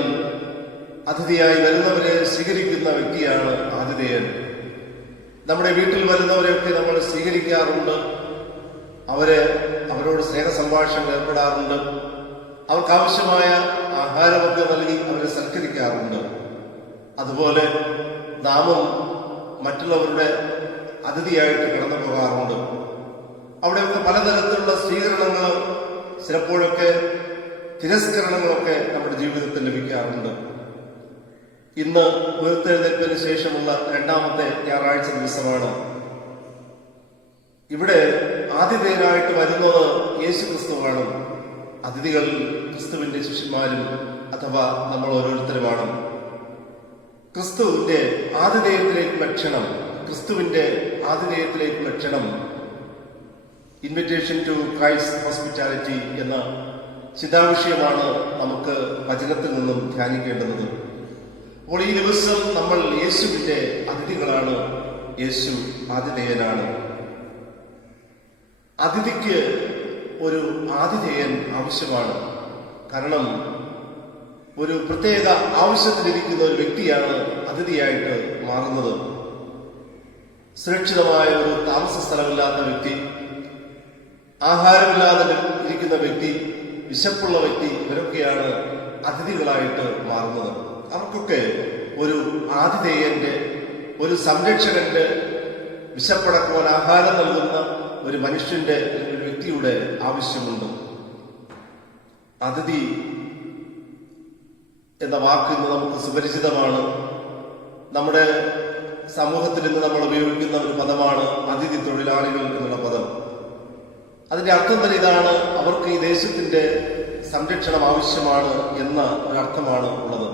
അതിഥിയായി വരുന്നവരെ സ്വീകരിക്കുന്ന വ്യക്തിയാണ് ആതിഥേയൻ. നമ്മുടെ വീട്ടിൽ വരുന്നവരെയൊക്കെ നമ്മൾ സ്വീകരിക്കാറുണ്ട്. അവരോട് സ്നേഹ സംഭാഷണം ഏർപ്പെടാറുണ്ട്. അവർക്ക് ആവശ്യമായ ആഹാരമൊക്കെ നൽകി അവരെ സൽക്കരിക്കാറുണ്ട്. അതുപോലെ നാമും മറ്റുള്ളവരുടെ അതിഥിയായിട്ട് കടന്നു പോകാറുണ്ട്. അവിടെയൊക്കെ പലതരത്തിലുള്ള സ്വീകരണങ്ങളും ചിലപ്പോഴൊക്കെ തിരസ്കരണങ്ങളൊക്കെ നമ്മുടെ ജീവിതത്തിൽ ലഭിക്കാറുണ്ട്. ഇന്ന് ഉയർത്തെഴുന്നേൽപ്പിന് ശേഷമുള്ള രണ്ടാമത്തെ ഞായറാഴ്ച ദിവസമാണ്. ഇവിടെ ആതിഥേയനായിട്ട് വരുന്നത് യേശു ക്രിസ്തുവാണ്. അതിഥികൾ ക്രിസ്തുവിന്റെ ശിഷ്യന്മാരും അഥവാ നമ്മൾ ഓരോരുത്തരുമാണ്. ക്രിസ്തുവിന്റെ ആതിഥേയത്തിലേക്കുള്ള ക്ഷണം, ക്രിസ്തുവിന്റെ ആതിഥേയത്തിലേക്കുള്ള ക്ഷണം, ഇൻവിറ്റേഷൻ ടു ക്രൈസ്റ്റ് ഹോസ്പിറ്റാലിറ്റി എന്ന ചിന്താവിഷയമാണ് നമുക്ക് വചനത്തിൽ നിന്നും ധ്യാനിക്കേണ്ടുന്നത്. അപ്പോൾ ഈ ദിവസം നമ്മൾ യേശുവിന്റെ അതിഥികളാണ്. യേശു ആതിഥേയനാണ്. അതിഥിക്ക് ഒരു ആതിഥേയൻ ആവശ്യമാണ്. കാരണം ഒരു പ്രത്യേക ആവശ്യത്തിലിരിക്കുന്ന ഒരു വ്യക്തിയാണ് അതിഥിയായിട്ട് മാറുന്നത്. സുരക്ഷിതമായ ഒരു താമസ സ്ഥലമില്ലാത്ത വ്യക്തി, ആഹാരമില്ലാതെ ഇരിക്കുന്ന വ്യക്തി, വിശപ്പുള്ള വ്യക്തി, ഇവരൊക്കെയാണ് അതിഥികളായിട്ട് മാറുന്നത്. അവർക്കൊക്കെ ഒരു ആതിഥേയന്റെ, ഒരു സംരക്ഷകന്റെ, വിശപ്പടക്കുവാൻ ആഹാരം നൽകുന്ന ഒരു മനുഷ്യന്റെ, ഒരു വ്യക്തിയുടെ ആവശ്യമുണ്ട്. അതിഥി എന്ന വാക്ക് ഇന്ന് നമുക്ക് സുപരിചിതമാണ്. നമ്മുടെ സമൂഹത്തിൽ ഇന്ന് നമ്മൾ ഉപയോഗിക്കുന്ന ഒരു പദമാണ് അതിഥി തൊഴിലാളികൾ എന്നുള്ള പദം. അതിന്റെ അർത്ഥം തന്നെ ഇതാണ്: അവർക്ക് ഈ ദേശത്തിന്റെ സംരക്ഷണം ആവശ്യമാണ് എന്ന ഒരർത്ഥമാണ് ഉള്ളത്.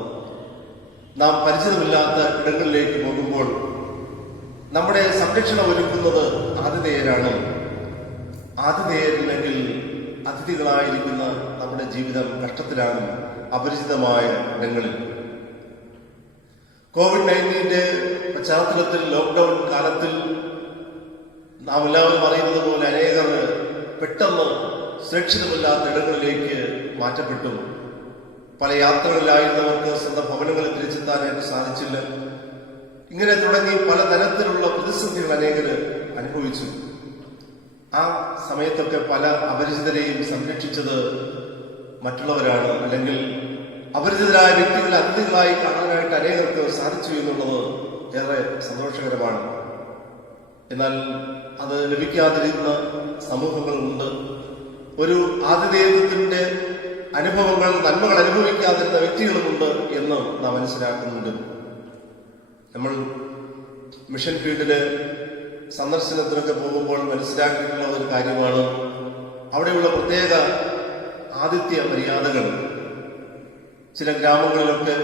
നാം പരിചിതമില്ലാത്ത ഇടങ്ങളിലേക്ക് പോകുമ്പോൾ നമ്മുടെ സംരക്ഷണം ഒരുക്കുന്നത് ആതിഥേയരാണ്. ആതിഥേയരില്ലെങ്കിൽ അതിഥികളായിരിക്കുന്ന നമ്മുടെ ജീവിതം കഷ്ടത്തിലാണ്, അപരിചിതമായ ഇടങ്ങളിൽ. COVID-19 പശ്ചാത്തലത്തിൽ, ലോക്ക്ഡൌൺ കാലത്തിൽ നാം എല്ലാവരും അറിയുന്നത് പോലെ അനേകർ പെട്ടെന്ന് സുരക്ഷിതമില്ലാത്ത ഇടങ്ങളിലേക്ക് മാറ്റപ്പെട്ടു. പല യാത്രകളിലായിരുന്നവർക്ക് സ്വന്തം ഭവനങ്ങളിൽ തിരിച്ചെത്താനായിട്ട് സാധിച്ചില്ല. ഇങ്ങനെ തുടങ്ങി പലതരത്തിലുള്ള പ്രതിസന്ധികൾ അനേകർ അനുഭവിച്ചു. ആ സമയത്തൊക്കെ പല അപരിചിതരെയും സംരക്ഷിച്ചത് മറ്റുള്ളവരാണ്. അല്ലെങ്കിൽ അപരിചിതരായ വ്യക്തികളെ അതിഥികളായി കാണാനായിട്ട് അനേകർക്ക് സാധിച്ചു എന്നുള്ളത് ഏറെ സന്തോഷകരമാണ്. എന്നാൽ അത് ലഭിക്കാതിരുന്ന സമൂഹങ്ങളുണ്ട്. ഒരു ആതിഥേയത്വത്തിന്റെ അനുഭവങ്ങൾ, നന്മകൾ അനുഭവിക്കാതിരുന്ന വ്യക്തികളുമുണ്ട് എന്ന് നാം മനസ്സിലാക്കുന്നുണ്ട്. നമ്മൾ മിഷൻ ഫീൽഡില് സന്ദർശനത്തിനൊക്കെ പോകുമ്പോൾ മനസ്സിലാക്കിയിട്ടുള്ള ഒരു കാര്യമാണ് അവിടെയുള്ള പ്രത്യേക ആതിഥ്യ മര്യാദകൾ. ചില ഗ്രാമങ്ങളിലൊക്കെ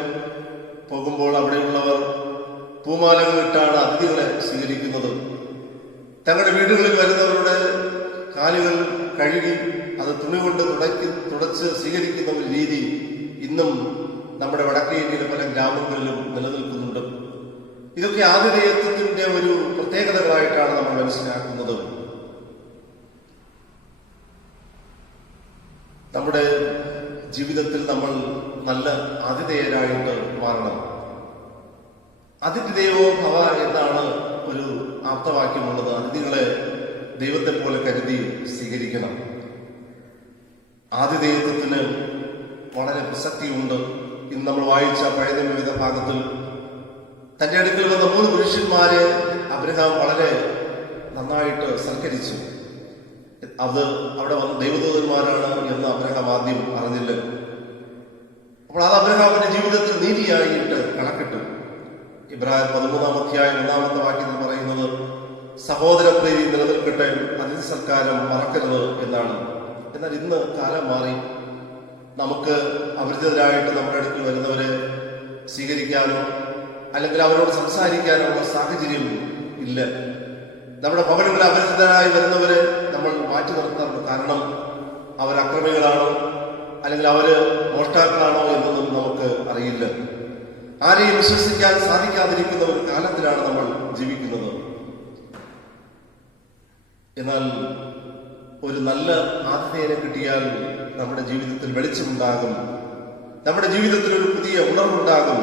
പോകുമ്പോൾ അവിടെയുള്ളവർ പൂമാലകളിട്ടാണ് അതിഥികളെ സ്വീകരിക്കുന്നത്. തങ്ങളുടെ വീടുകളിൽ വരുന്നവരുടെ കാലുകൾ കഴുകി അത് തുണി കൊണ്ട് തുടച്ച് സ്വീകരിക്കുന്ന ഒരു രീതി ഇന്നും നമ്മുടെ വടക്കേ ഇന്ത്യയിലെ പല ഗ്രാമങ്ങളിലും നിലനിൽക്കുന്നുണ്ട്. ഇതൊക്കെ ആതിഥേയത്വത്തിന്റെ ഒരു പ്രത്യേകതകളായിട്ടാണ് നമ്മൾ മനസ്സിലാക്കുന്നത്. നമ്മുടെ ജീവിതത്തിൽ നമ്മൾ നല്ല ആതിഥേയരായിട്ട് മാറണം. അതിഥിദേവോ ഭവ എന്നാണ് ഒരു ആപ്തവാക്യമുള്ളത്. അതിഥികളെ ദൈവത്തെ പോലെ കരുതി സ്വീകരിക്കണം. ആതിഥേയത്വത്തിന് വളരെ പ്രസക്തിയുണ്ട്. ഇന്ന് നമ്മൾ വായിച്ച പഴയ നിയമ ഭാഗത്തിൽ തന്റെ അടുക്കൽ വന്ന 3 പുരുഷന്മാരെ അബ്രഹാം വളരെ നന്നായിട്ട് സൽക്കരിച്ചു. അത് അവിടെ വന്ന ദൈവദൂതന്മാരാണ് എന്ന് അബ്രഹാം ആദ്യം അറിഞ്ഞില്ല. അപ്പോൾ അത് അബ്രഹാമിന്റെ ജീവിതത്തിൽ നീതിയായിട്ട് കണക്കിട്ടു. ഇബ്രാഹിം 13-ാം അധ്യായം 1-ാമത്തെ വാക്യത്തിൽ പറയുന്നത് സഹോദരപ്രീതി നിലനിൽക്കട്ടെ, അതിഥി സൽക്കാരം മറക്കരുത് എന്നാണ്. എന്നാൽ ഇന്ന് കാലം മാറി. നമുക്ക് അപരിചിതരായിട്ട് നമ്മുടെ അടുക്കൽ വരുന്നവരെ സ്വീകരിക്കാനോ അല്ലെങ്കിൽ അവരോട് സംസാരിക്കാനോ ഉള്ള സാഹചര്യം ഇല്ല. നമ്മുടെ ഭവനങ്ങളിൽ അപരിചിതരായി വരുന്നവരെ നമ്മൾ മാറ്റി നിർത്താറുണ്ട്. കാരണം അവർ അക്രമികളാണോ അല്ലെങ്കിൽ അവര് മോഷ്ടാക്കളാണോ എന്നൊന്നും നമുക്ക് അറിയില്ല. ആരെയും വിശ്വസിക്കാൻ സാധിക്കാതിരിക്കുന്ന ഒരു കാലത്തിലാണ് നമ്മൾ ജീവിക്കുന്നത്. എന്നാൽ ഒരു നല്ല ആതിഥേയനെ കിട്ടിയാൽ നമ്മുടെ ജീവിതത്തിൽ വെളിച്ചമുണ്ടാകും, നമ്മുടെ ജീവിതത്തിൽ ഒരു പുതിയ ഉണർവുണ്ടാകും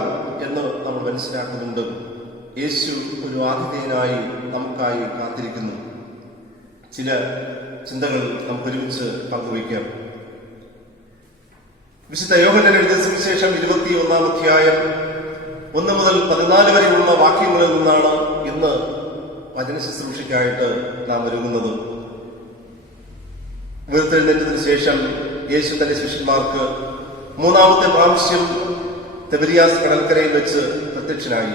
എന്ന് നമ്മൾ മനസ്സിലാക്കുന്നുണ്ട്. യേശു ഒരു ആതിഥേയനായി നമുക്കായി കാത്തിരിക്കുന്നു. ചില ചിന്തകൾ നമുക്ക് ഒരുമിച്ച് പങ്കുവയ്ക്കാം. വിശുദ്ധ യോഹന്നാൻ എഴുതിയ സുവിശേഷം 21-ാം അധ്യായം 1 മുതൽ 14 വരെയുള്ള വാക്യങ്ങളിൽ നിന്നാണ് ഇന്ന് വചന ശുശ്രൂഷയ്ക്കായിട്ട് നാം ഒരുങ്ങുന്നത്. ഉയർത്തെഴുന്നേറ്റതിനു ശേഷം യേശു തന്റെ ശിഷ്യന്മാർക്ക് 3-ാമത്തെ പ്രാവശ്യം തിബരിയാസ് കടൽക്കരയിൽ വെച്ച് പ്രത്യക്ഷനായി.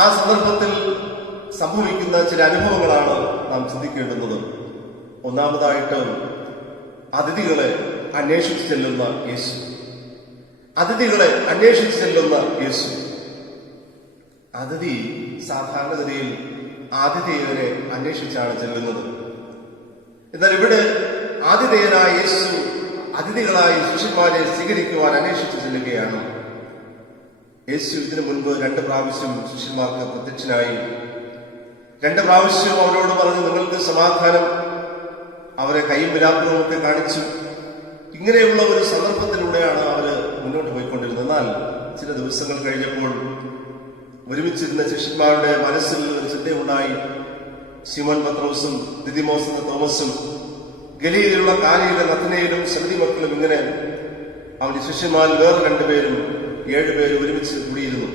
ആ സന്ദർഭത്തിൽ സംഭവിക്കുന്ന ചില അനുഭവങ്ങളാണ് നാം ചിന്തിക്കേണ്ടുന്നത്. ഒന്നാമതായിട്ട് അതിഥികളെ അന്വേഷിച്ചു ചെല്ലുന്ന യേശു. അതിഥികളെ അന്വേഷിച്ചു ചെല്ലുന്ന യേശു. അതിഥി സാധാരണഗതിയിൽ ആതിഥേയനെ അന്വേഷിച്ചാണ് ചെല്ലുന്നത്. എന്നാൽ ഇവിടെ ആതിഥേയനായ യേശു അതിഥികളായി ശിഷ്യന്മാരെ സ്വീകരിക്കുവാൻ അന്വേഷിച്ചു ചെല്ലുകയാണ്. യേശു ഇതിനു മുൻപ് 2 പ്രാവശ്യം ശിഷ്യന്മാർക്ക് പ്രത്യക്ഷനായി. 2 പ്രാവശ്യം അവരോട് പറഞ്ഞു, നിങ്ങൾക്ക് സമാധാനം. അവരെ കൈയും വിലാപ്പുറവും ഒക്കെ കാണിച്ചു. ഇങ്ങനെയുള്ള ഒരു സന്ദർഭത്തിലൂടെയാണ് അവര് മുന്നോട്ട് പോയിക്കൊണ്ടിരുന്നത്. എന്നാൽ ചില ദിവസങ്ങൾ കഴിഞ്ഞപ്പോൾ ഒരുമിച്ചിരുന്ന ശിഷ്യന്മാരുടെ മനസ്സിൽ ഒരു ചിന്തയുണ്ടായി. ശിമോൻ പത്രോസും ദിദിമോസ് എന്ന തോമസും ഗലീലയിലുള്ള കാനയിലെ നത്തനയേലും സബദി മക്കളും ഇങ്ങനെ അവന്റെ ശിഷ്യന്മാരിൽ വേറെ 2 പേരും 7 പേര് ഒരുമിച്ച് കൂടിയിരുന്നു.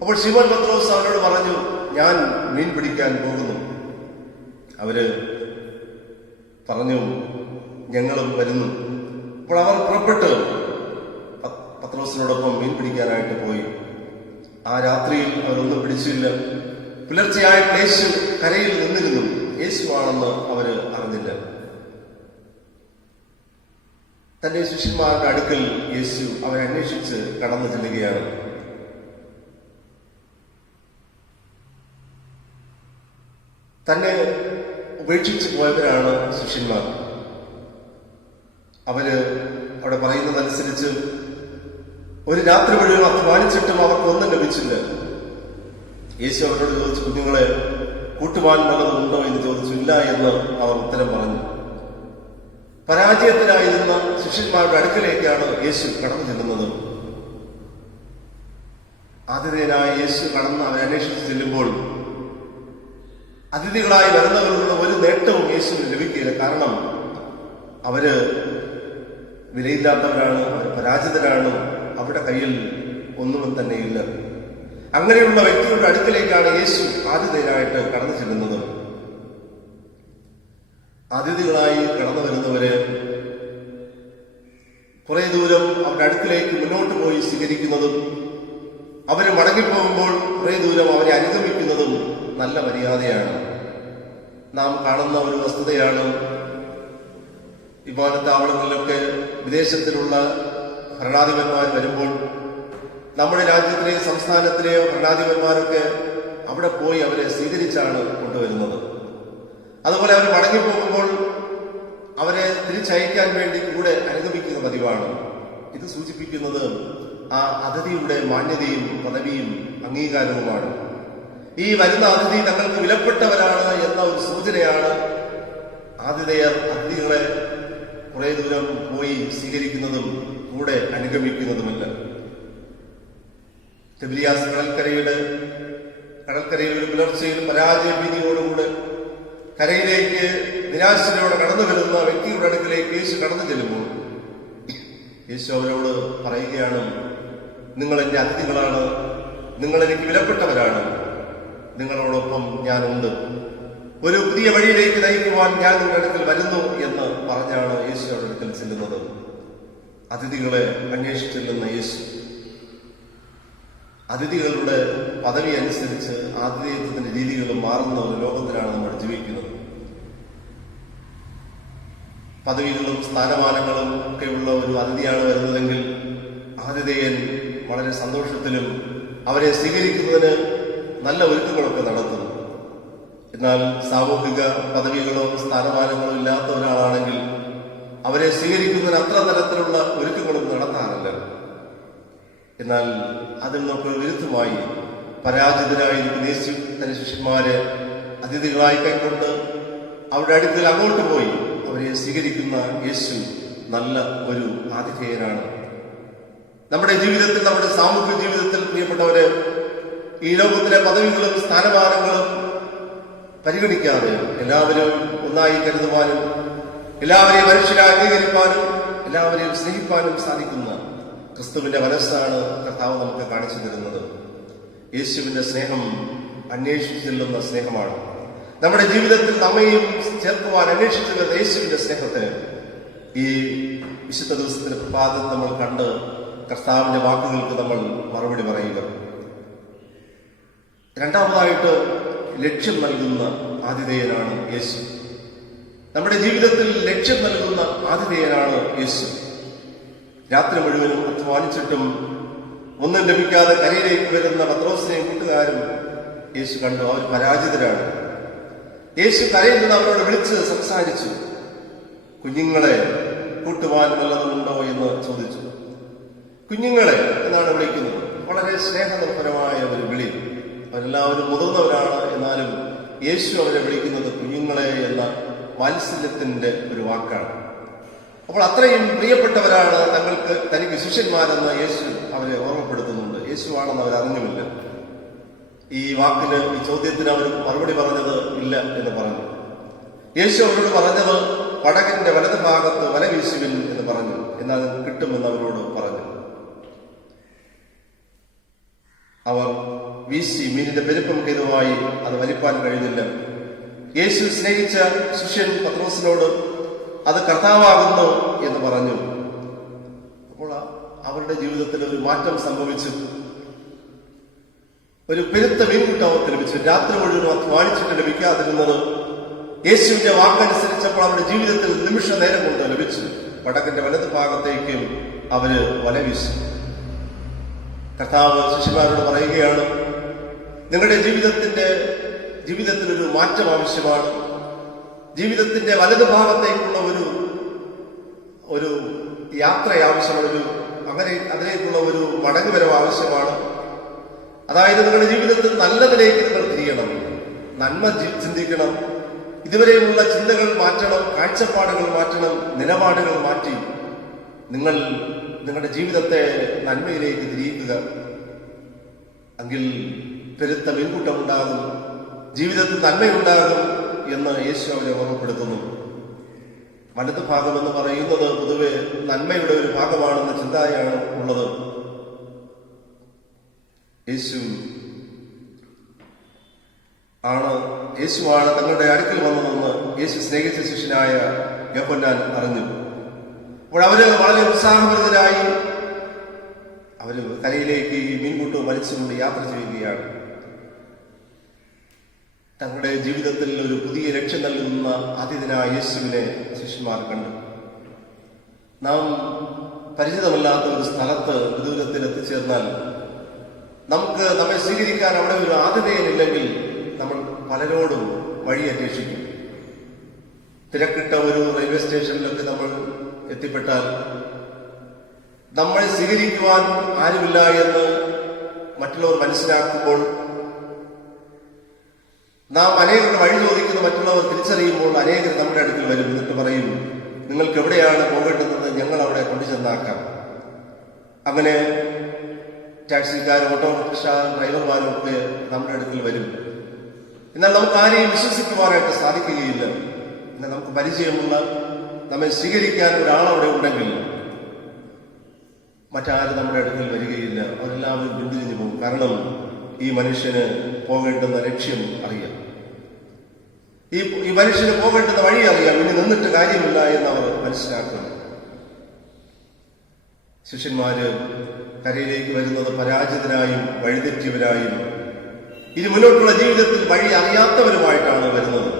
അപ്പോൾ ശിമോൻ പത്രോസ് അവരോട് പറഞ്ഞു, ഞാൻ മീൻ പിടിക്കാൻ പോകുന്നു. അവര് പറഞ്ഞു, ഞങ്ങളും വരുന്നു. അപ്പോൾ അവർ പുറപ്പെട്ട് പത്രോസിനോടൊപ്പം മീൻ പിടിക്കാനായിട്ട് പോയി. ആ രാത്രിയിൽ അവരൊന്നും പിടിച്ചില്ല. പുലർച്ചെയായിട്ട് യേശു കരയിൽ നിന്നിരുന്നു. യേശുവാണെന്ന് അവര് അറിഞ്ഞില്ല. തന്റെ ശിഷ്യന്മാരുടെ അടുക്കൽ യേശു അവരെ അന്വേഷിച്ച് കടന്നു ചെല്ലുകയാണ്. തന്നെ ഉപേക്ഷിച്ച് പോയവരാണ് ശിഷ്യന്മാർ. അവര് അവിടെ പറയുന്നതനുസരിച്ച് ഒരു രാത്രി മുഴുവൻ അധ്വാനിച്ചിട്ടും അവർക്കൊന്നും ലഭിച്ചില്ല. യേശു അവരോട് ചോദിച്ചു, കുഞ്ഞുങ്ങളെ കൂട്ടുവാൻ വല്ലതുണ്ടോ എന്ന് ചോദിച്ചു. ഇല്ല എന്ന് അവർ ഉത്തരം പറഞ്ഞു. പരാജയത്തിലായിരുന്ന ശിഷ്യന്മാരുടെ അടുക്കലേക്കാണ് യേശു കടന്നു ചെല്ലുന്നത്. ആതിഥേയനായ യേശു കടന്ന് അവരെ അന്വേഷിച്ച് ചെല്ലുമ്പോൾ അതിഥികളായി വരുന്നവരിൽ നിന്ന് ഒരു നേട്ടവും യേശുവിന് ലഭിക്കില്ല. കാരണം അവര് വിലയില്ലാത്തവരാണ്, അവർ പരാജിതരാണ്, അവരുടെ കയ്യിൽ ഒന്നും തന്നെയില്ല. അങ്ങനെയുള്ള വ്യക്തിയുടെ അടുക്കലേക്കാണ് യേശു ആതിഥേയനായിട്ട് കടന്നു ചെല്ലുന്നത്. അതിഥികളായി കടന്നു വരുന്നവര് കുറെ ദൂരം അവരുടെ അടുക്കിലേക്ക് മുന്നോട്ട് പോയി സ്വീകരിക്കുന്നതും അവര് മടങ്ങിപ്പോകുമ്പോൾ കുറെ ദൂരം അവരെ അനുഗമിക്കുന്നതും നല്ല മര്യാദയാണ്. നാം കാണുന്ന ഒരു വസ്തുതയാണ്. വിമാനത്താവളങ്ങളിലൊക്കെ വിദേശത്തിലുള്ള ഭരണാധിപന്മാർ വരുമ്പോൾ നമ്മുടെ രാജ്യത്തിലെയോ സംസ്ഥാനത്തിലെയോ ഭരണാധിപന്മാരൊക്കെ അവിടെ പോയി അവരെ സ്വീകരിച്ചാണ് കൊണ്ടുവരുന്നത്. അതുപോലെ അവർ മടങ്ങിപ്പോകുമ്പോൾ അവരെ തിരിച്ചയക്കാൻ വേണ്ടി കൂടെ അനുഗമിക്കുന്ന പതിവാണ്. ഇത് സൂചിപ്പിക്കുന്നത് ആ അതിഥിയുടെ മാന്യതയും പദവിയും അംഗീകാരവുമാണ്. ഈ വരുന്ന അതിഥി തങ്ങൾക്ക് വിലപ്പെട്ടവരാണ് എന്ന ഒരു സൂചനയാണ് ആതിഥേയർ അതിഥികളെ കുറെ ദൂരം പോയി സ്വീകരിക്കുന്നതും കൂടെ അനുഗമിക്കുന്നതുമല്ല. തിബിരിയാസ് കടൽക്കരയിൽ ഒരു പുലർച്ചയിൽ പരാജയ ഭീതിയോടുകൂടെ കരയിലേക്ക് നിരാശയോടെ കടന്നു വരുന്ന വ്യക്തിയുടെ അടുക്കിലേക്ക് യേശു കടന്നു ചെല്ലുമ്പോൾ യേശു അവരോട് പറയുകയാണ്, നിങ്ങൾ എന്റെ അതിഥികളാണ്, നിങ്ങൾ എനിക്ക് വിലപ്പെട്ടവരാണ്, നിങ്ങളോടൊപ്പം ഞാനുണ്ട്, ഒരു പുതിയ വഴിയിലേക്ക് നയിക്കുവാൻ ഞാൻ നിങ്ങളുടെ അടുക്കൽ വരുന്നു എന്ന് പറഞ്ഞാണ് യേശു അവരുടെ അടുക്കൽ ചെല്ലുന്നത്. അതിഥികളെ അന്വേഷിച്ചെല്ലുന്ന യേശു അതിഥികളുടെ പദവി അനുസരിച്ച് ആതിഥേയത്വത്തിന്റെ രീതികളും മാറുന്ന ഒരു ലോകത്തിലാണ് നമ്മൾ ജീവിക്കുന്നത്. പദവികളും സ്ഥാനമാനങ്ങളും ഒക്കെയുള്ള ഒരു അതിഥിയാണ് വരുന്നതെങ്കിൽ ആതിഥേയൻ വളരെ സന്തോഷത്തിലും അവരെ സ്വീകരിക്കുന്നതിന് നല്ല ഒരുക്കങ്ങളൊക്കെ നടത്തുന്നു. എന്നാൽ സാമൂഹിക പദവികളോ സ്ഥാനമാനങ്ങളോ ഇല്ലാത്ത ഒരാളാണെങ്കിൽ അവരെ സ്വീകരിക്കുന്നതിന് അത്ര തരത്തിലുള്ള ഒരുക്കങ്ങളും നടത്താറില്ല. എന്നാൽ അതിൽ നിന്നൊക്കെ വിരുദ്ധമായി പരാജിതരായിരിക്കുന്ന യേശു തന്റെ ശിഷ്യന്മാരെ അതിഥികളായി കൈക്കൊണ്ട് അവരുടെ അടുക്കൽ അങ്ങോട്ട് പോയി അവരെ സ്വീകരിക്കുന്ന യേശു നല്ല ഒരു ആതിഥേയനാണ്. നമ്മുടെ ജീവിതത്തിൽ, നമ്മുടെ സാമൂഹിക ജീവിതത്തിൽ പ്രിയപ്പെട്ടവരെ, ഈ ലോകത്തിലെ പദവികളും സ്ഥാനമാനങ്ങളും പരിഗണിക്കാതെ എല്ലാവരും ഒന്നായി കരുതുവാനും എല്ലാവരെയും മനുഷ്യരെ അംഗീകരിക്കാനും എല്ലാവരെയും സ്നേഹിക്കാനും സാധിക്കുന്ന ക്രിസ്തുവിന്റെ മനസ്സാണ് കർത്താവ് നമുക്ക് കാണിച്ചു തരുന്നത്. യേശുവിന്റെ സ്നേഹം അന്വേഷിച്ചു ചെല്ലുന്ന സ്നേഹമാണ്. നമ്മുടെ ജീവിതത്തിൽ നമ്മയും ചേർക്കുവാൻ അന്വേഷിച്ചു വരുന്ന യേശുവിന്റെ സ്നേഹത്തെ ഈ വിശുദ്ധ ദിവസത്തിന്റെ പ്രഭാതത്തിൽ നമ്മൾ കണ്ട് കർത്താവിന്റെ വാക്കുകൾക്ക് നമ്മൾ മറുപടി പറയുക. രണ്ടാമതായിട്ട് ലക്ഷ്യം നൽകുന്ന ആതിഥേയനാണ് യേശു. നമ്മുടെ ജീവിതത്തിൽ ലക്ഷ്യം നൽകുന്ന ആതിഥേയനാണ് യേശു. രാത്രി മുഴുവനും അധ്വാനിച്ചിട്ടും ഒന്നും ലഭിക്കാതെ കരയിലേക്ക് വരുന്ന പത്രോസിനെയും കൂട്ടുകാരും യേശു കണ്ടു. അവർ പരാജിതരാണ്. യേശു കരയിൽ നിന്ന് അവരോട് വിളിച്ച് സംസാരിച്ചു. കുഞ്ഞുങ്ങളെ കൂട്ടുവാൻ വല്ലതുമുണ്ടോ എന്ന് ചോദിച്ചു. കുഞ്ഞുങ്ങളെ എന്നാണ് വിളിക്കുന്നത്. വളരെ സ്നേഹനിർഭരമായ ഒരു വിളി. അവരെല്ലാവരും മുതിർന്നവരാണ്. എന്നാലും യേശു അവരെ വിളിക്കുന്നത് കുഞ്ഞുങ്ങളെ എന്ന വാത്സല്യത്തിന്റെ ഒരു വാക്കാണ്. അപ്പോൾ അത്രയും പ്രിയപ്പെട്ടവരാണ് തനിക്ക് ശിഷ്യന്മാരെന്ന് യേശു അവരെ ഓർമ്മപ്പെടുത്തുന്നുണ്ട്. യേശുവാണെന്ന് അവരറിഞ്ഞുമില്ല. ഈ വാക്കിന്, ഈ ചോദ്യത്തിന് അവർ മറുപടി പറഞ്ഞത് ഇല്ല എന്ന് പറഞ്ഞു. യേശു അവരോട് പറഞ്ഞത് പടകിന്റെ വലത് ഭാഗത്ത് വല വീശുവിൻ എന്ന് പറഞ്ഞു. എന്നാൽ കിട്ടുമെന്ന് അവരോട് പറഞ്ഞു. അവർ വീശി മീനിന്റെ പെരുപ്പം ഹേതുവായി അത് വലിപ്പാൻ കഴിഞ്ഞില്ല. യേശു സ്നേഹിച്ച ശിഷ്യൻ പത്രോസിനോട് അത് കർത്താവാകുന്നു എന്ന് പറഞ്ഞു. അപ്പോൾ അവരുടെ ജീവിതത്തിൽ ഒരു മാറ്റം സംഭവിച്ചു. ഒരു പെരുത്ത മീൻകൂട്ടം ലഭിച്ചു. രാത്രി മുഴുവൻ അധ്വാനിച്ചിട്ട് ലഭിക്കാതിരുന്നത് യേശുവിന്റെ വാക്കനുസരിച്ചപ്പോൾ അവരുടെ ജീവിതത്തിൽ നിമിഷ നേരം കൊണ്ട് ലഭിച്ചു. പടകിന്റെ വലത് ഭാഗത്തേക്കും അവര് വല വീശി. കർത്താവ് ശിഷ്യന്മാരോട് പറയുകയാണ്, നിങ്ങളുടെ ജീവിതത്തിൽ ഒരു മാറ്റം ആവശ്യമാണ്. ജീവിതത്തിന്റെ വലത് ഭാഗത്തേക്കുള്ള ഒരു യാത്ര ആവശ്യമാണ്. അതിലേക്കുള്ള ഒരു മടങ്ങുവരവ് ആവശ്യമാണ്. അതായത് നിങ്ങളുടെ ജീവിതത്തിൽ നല്ലതിലേക്ക് നിങ്ങൾ തിരിയണം, നന്മ ചിന്തിക്കണം. ഇതുവരെയുള്ള ചിന്തകൾ മാറ്റണം, കാഴ്ചപ്പാടുകൾ മാറ്റണം, നിലപാടുകൾ മാറ്റി നിങ്ങളുടെ ജീവിതത്തെ നന്മയിലേക്ക് തിരിയിക്കുക. എങ്കിൽ പെരുത്ത മീൻകൂട്ടമുണ്ടാകും, ജീവിതത്തിൽ നന്മയുണ്ടാകും എന്ന് യേശു അവരെ ഓർമ്മപ്പെടുത്തുന്നു. വലത് ഭാഗം എന്ന് പറയുന്നത് പൊതുവെ നന്മയുടെ ഒരു ഭാഗമാണെന്ന ചിന്തയാണ് ഉള്ളത്. യേശു ആണ് യേശുവാണ് തങ്ങളുടെ അടുക്കൽ വന്നതെന്ന് യേശു സ്നേഹിച്ച ശിഷ്യനായ യോഹന്നാൻ അറിഞ്ഞു. അപ്പോൾ അവര് വളരെ ഉത്സാഹഭരിതരായി അവര് കരയിലേക്ക് ഈ മീൻകൂട്ട് വലിച്ചുകൊണ്ട് യാത്ര ചെയ്യുകയാണ്. തങ്ങളുടെ ജീവിതത്തിൽ ഒരു പുതിയ ലക്ഷ്യം നൽകുന്ന ആതിഥ്യനായ യേശുവിനെ ശിഷ്യന്മാർ കണ്ടു. നാം പരിചിതമല്ലാത്ത ഒരു സ്ഥലത്ത് ദൂരത്തിൽ എത്തിച്ചേർന്നാൽ നമുക്ക് നമ്മെ സ്വീകരിക്കാൻ അവിടെ ഒരു ആതിഥേയനില്ലെങ്കിൽ നമ്മൾ പലരോടും വഴി അന്വേഷിക്കും. തിരക്കിട്ട ഒരു റെയിൽവേ സ്റ്റേഷനിലൊക്കെ നമ്മൾ എത്തിപ്പെട്ടാൽ നമ്മളെ സ്വീകരിക്കുവാൻ ആരുമില്ല എന്ന് മറ്റുള്ളവർ മനസ്സിലാക്കുമ്പോൾ നാം അനേകരുടെ വഴി ചോദിക്കുന്ന മറ്റുള്ളവർ തിരിച്ചറിയുമ്പോൾ അനേകർ നമ്മുടെ അടുക്കൽ വരും. എന്നിട്ട് പറയും, നിങ്ങൾക്ക് എവിടെയാണ് പോകേണ്ടത്, ഞങ്ങൾ അവിടെ കൊണ്ടുചെന്നാക്കാം. അങ്ങനെ ടാക്സിക്കാരും ഓട്ടോറിക്ഷ ഡ്രൈവർമാരും ഒക്കെ നമ്മുടെ അടുക്കൽ വരും. എന്നാൽ നമുക്ക് ആരെയും വിശ്വസിക്കുവാനായിട്ട് സാധിക്കുകയില്ല. എന്നാൽ നമുക്ക് പരിചയമുള്ള നമ്മെ സ്വീകരിക്കാൻ ഒരാളവിടെ ഉണ്ടെങ്കിൽ മറ്റാരും നമ്മുടെ അടുക്കൽ വരികയില്ല. അവരെല്ലാവരും പിന്തിരിഞ്ഞു പോകും. കാരണം ഈ മനുഷ്യന് പോകേണ്ടുന്ന ലക്ഷ്യം അറിയാം, ഈ മനുഷ്യന് പോകേണ്ടുന്ന വഴി അറിയാം. ഇനി നിന്നിട്ട് കാര്യമില്ല എന്ന് അവർ മനസ്സിലാക്കുന്നു. ശിഷ്യന്മാര് കരയിലേക്ക് വരുന്നത് പരാജിതരായും വഴിതെറ്റിയവരായും ഇനി മുന്നോട്ടുള്ള ജീവിതത്തിൽ വഴി അറിയാത്തവരുമായിട്ടാണ് വരുന്നത്.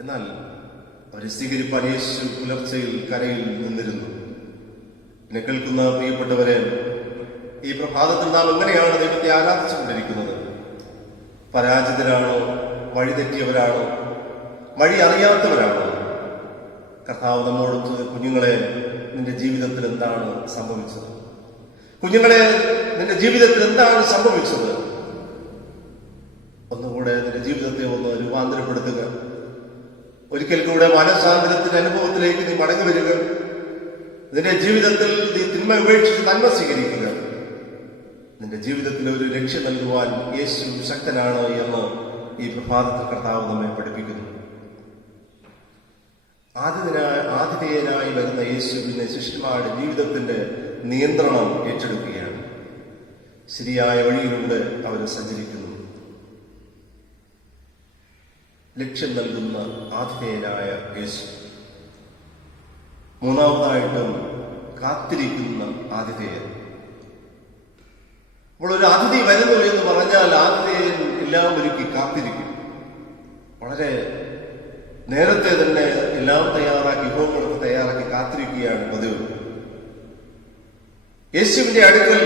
എന്നാൽ അവരെ സ്വീകരിപ്പാൻ യേശു പുലർച്ചയിൽ കരയിൽ നിന്നിരുന്നു. എന്നെ കേൾക്കുന്ന പ്രിയപ്പെട്ടവരെ, ഈ പ്രഭാതത്തിൽ നാം എങ്ങനെയാണ് ദൈവത്തെ ആരാധിച്ചുകൊണ്ടിരിക്കുന്നത്? പരാജിതരാണോ, വഴിതെറ്റിയവരാണോ, വഴി അറിയാത്തവരാണോ? കർത്താവ് നമ്മോട് കുഞ്ഞുങ്ങളെ, നിന്റെ ജീവിതത്തിൽ എന്താണ് സംഭവിച്ചത്? കുഞ്ഞുങ്ങളെ, നിന്റെ ജീവിതത്തിൽ എന്താണ് സംഭവിച്ചത്? ഒന്നുകൂടെ നിന്റെ ജീവിതത്തെ ഒന്ന് രൂപാന്തരപ്പെടുത്തുക. ഒരിക്കൽ കൂടെ മനഃസാന്ദ്രത്തിന്റെ അനുഭവത്തിലേക്ക് നീ മടങ്ങി വരിക. നിന്റെ ജീവിതത്തിൽ നീ തിന്മ ഉപേക്ഷിച്ച് നന്മ സ്വീകരിക്കുക. നിന്റെ ജീവിതത്തിൽ ഒരു ലക്ഷ്യം നൽകുവാൻ യേശു ശക്തനാണ് എന്ന് ഈ പ്രഭാതത്തിൽ കർത്താവ് നമ്മെ പഠിപ്പിക്കുന്നു. ആതിഥേയനായി വരുന്ന യേശുവിനെ ശിഷ്യന്മാരുടെ ജീവിതത്തിന്റെ നിയന്ത്രണം ഏറ്റെടുക്കുകയാണ്. ശരിയായ വഴിയിലൂടെ അവർ സഞ്ചരിക്കുന്നു. ലക്ഷ്യം നൽകുന്ന ആതിഥേയനായ യേശു. മൂന്നാമതായിട്ടും കാത്തിരിക്കുന്ന ആതിഥേയൻ. അപ്പോൾ ഒരു അതിഥി വരുന്നു എന്ന് പറഞ്ഞാൽ ആതിഥേയൻ എല്ലാം ഒരുക്കി കാത്തിരിക്കും. വളരെ നേരത്തെ തന്നെ എല്ലാം തയ്യാറാക്കി, വിഭവങ്ങളൊക്കെ തയ്യാറാക്കി കാത്തിരിക്കുകയാണ് പതിവ്. യേശുവിന്റെ അടുക്കൽ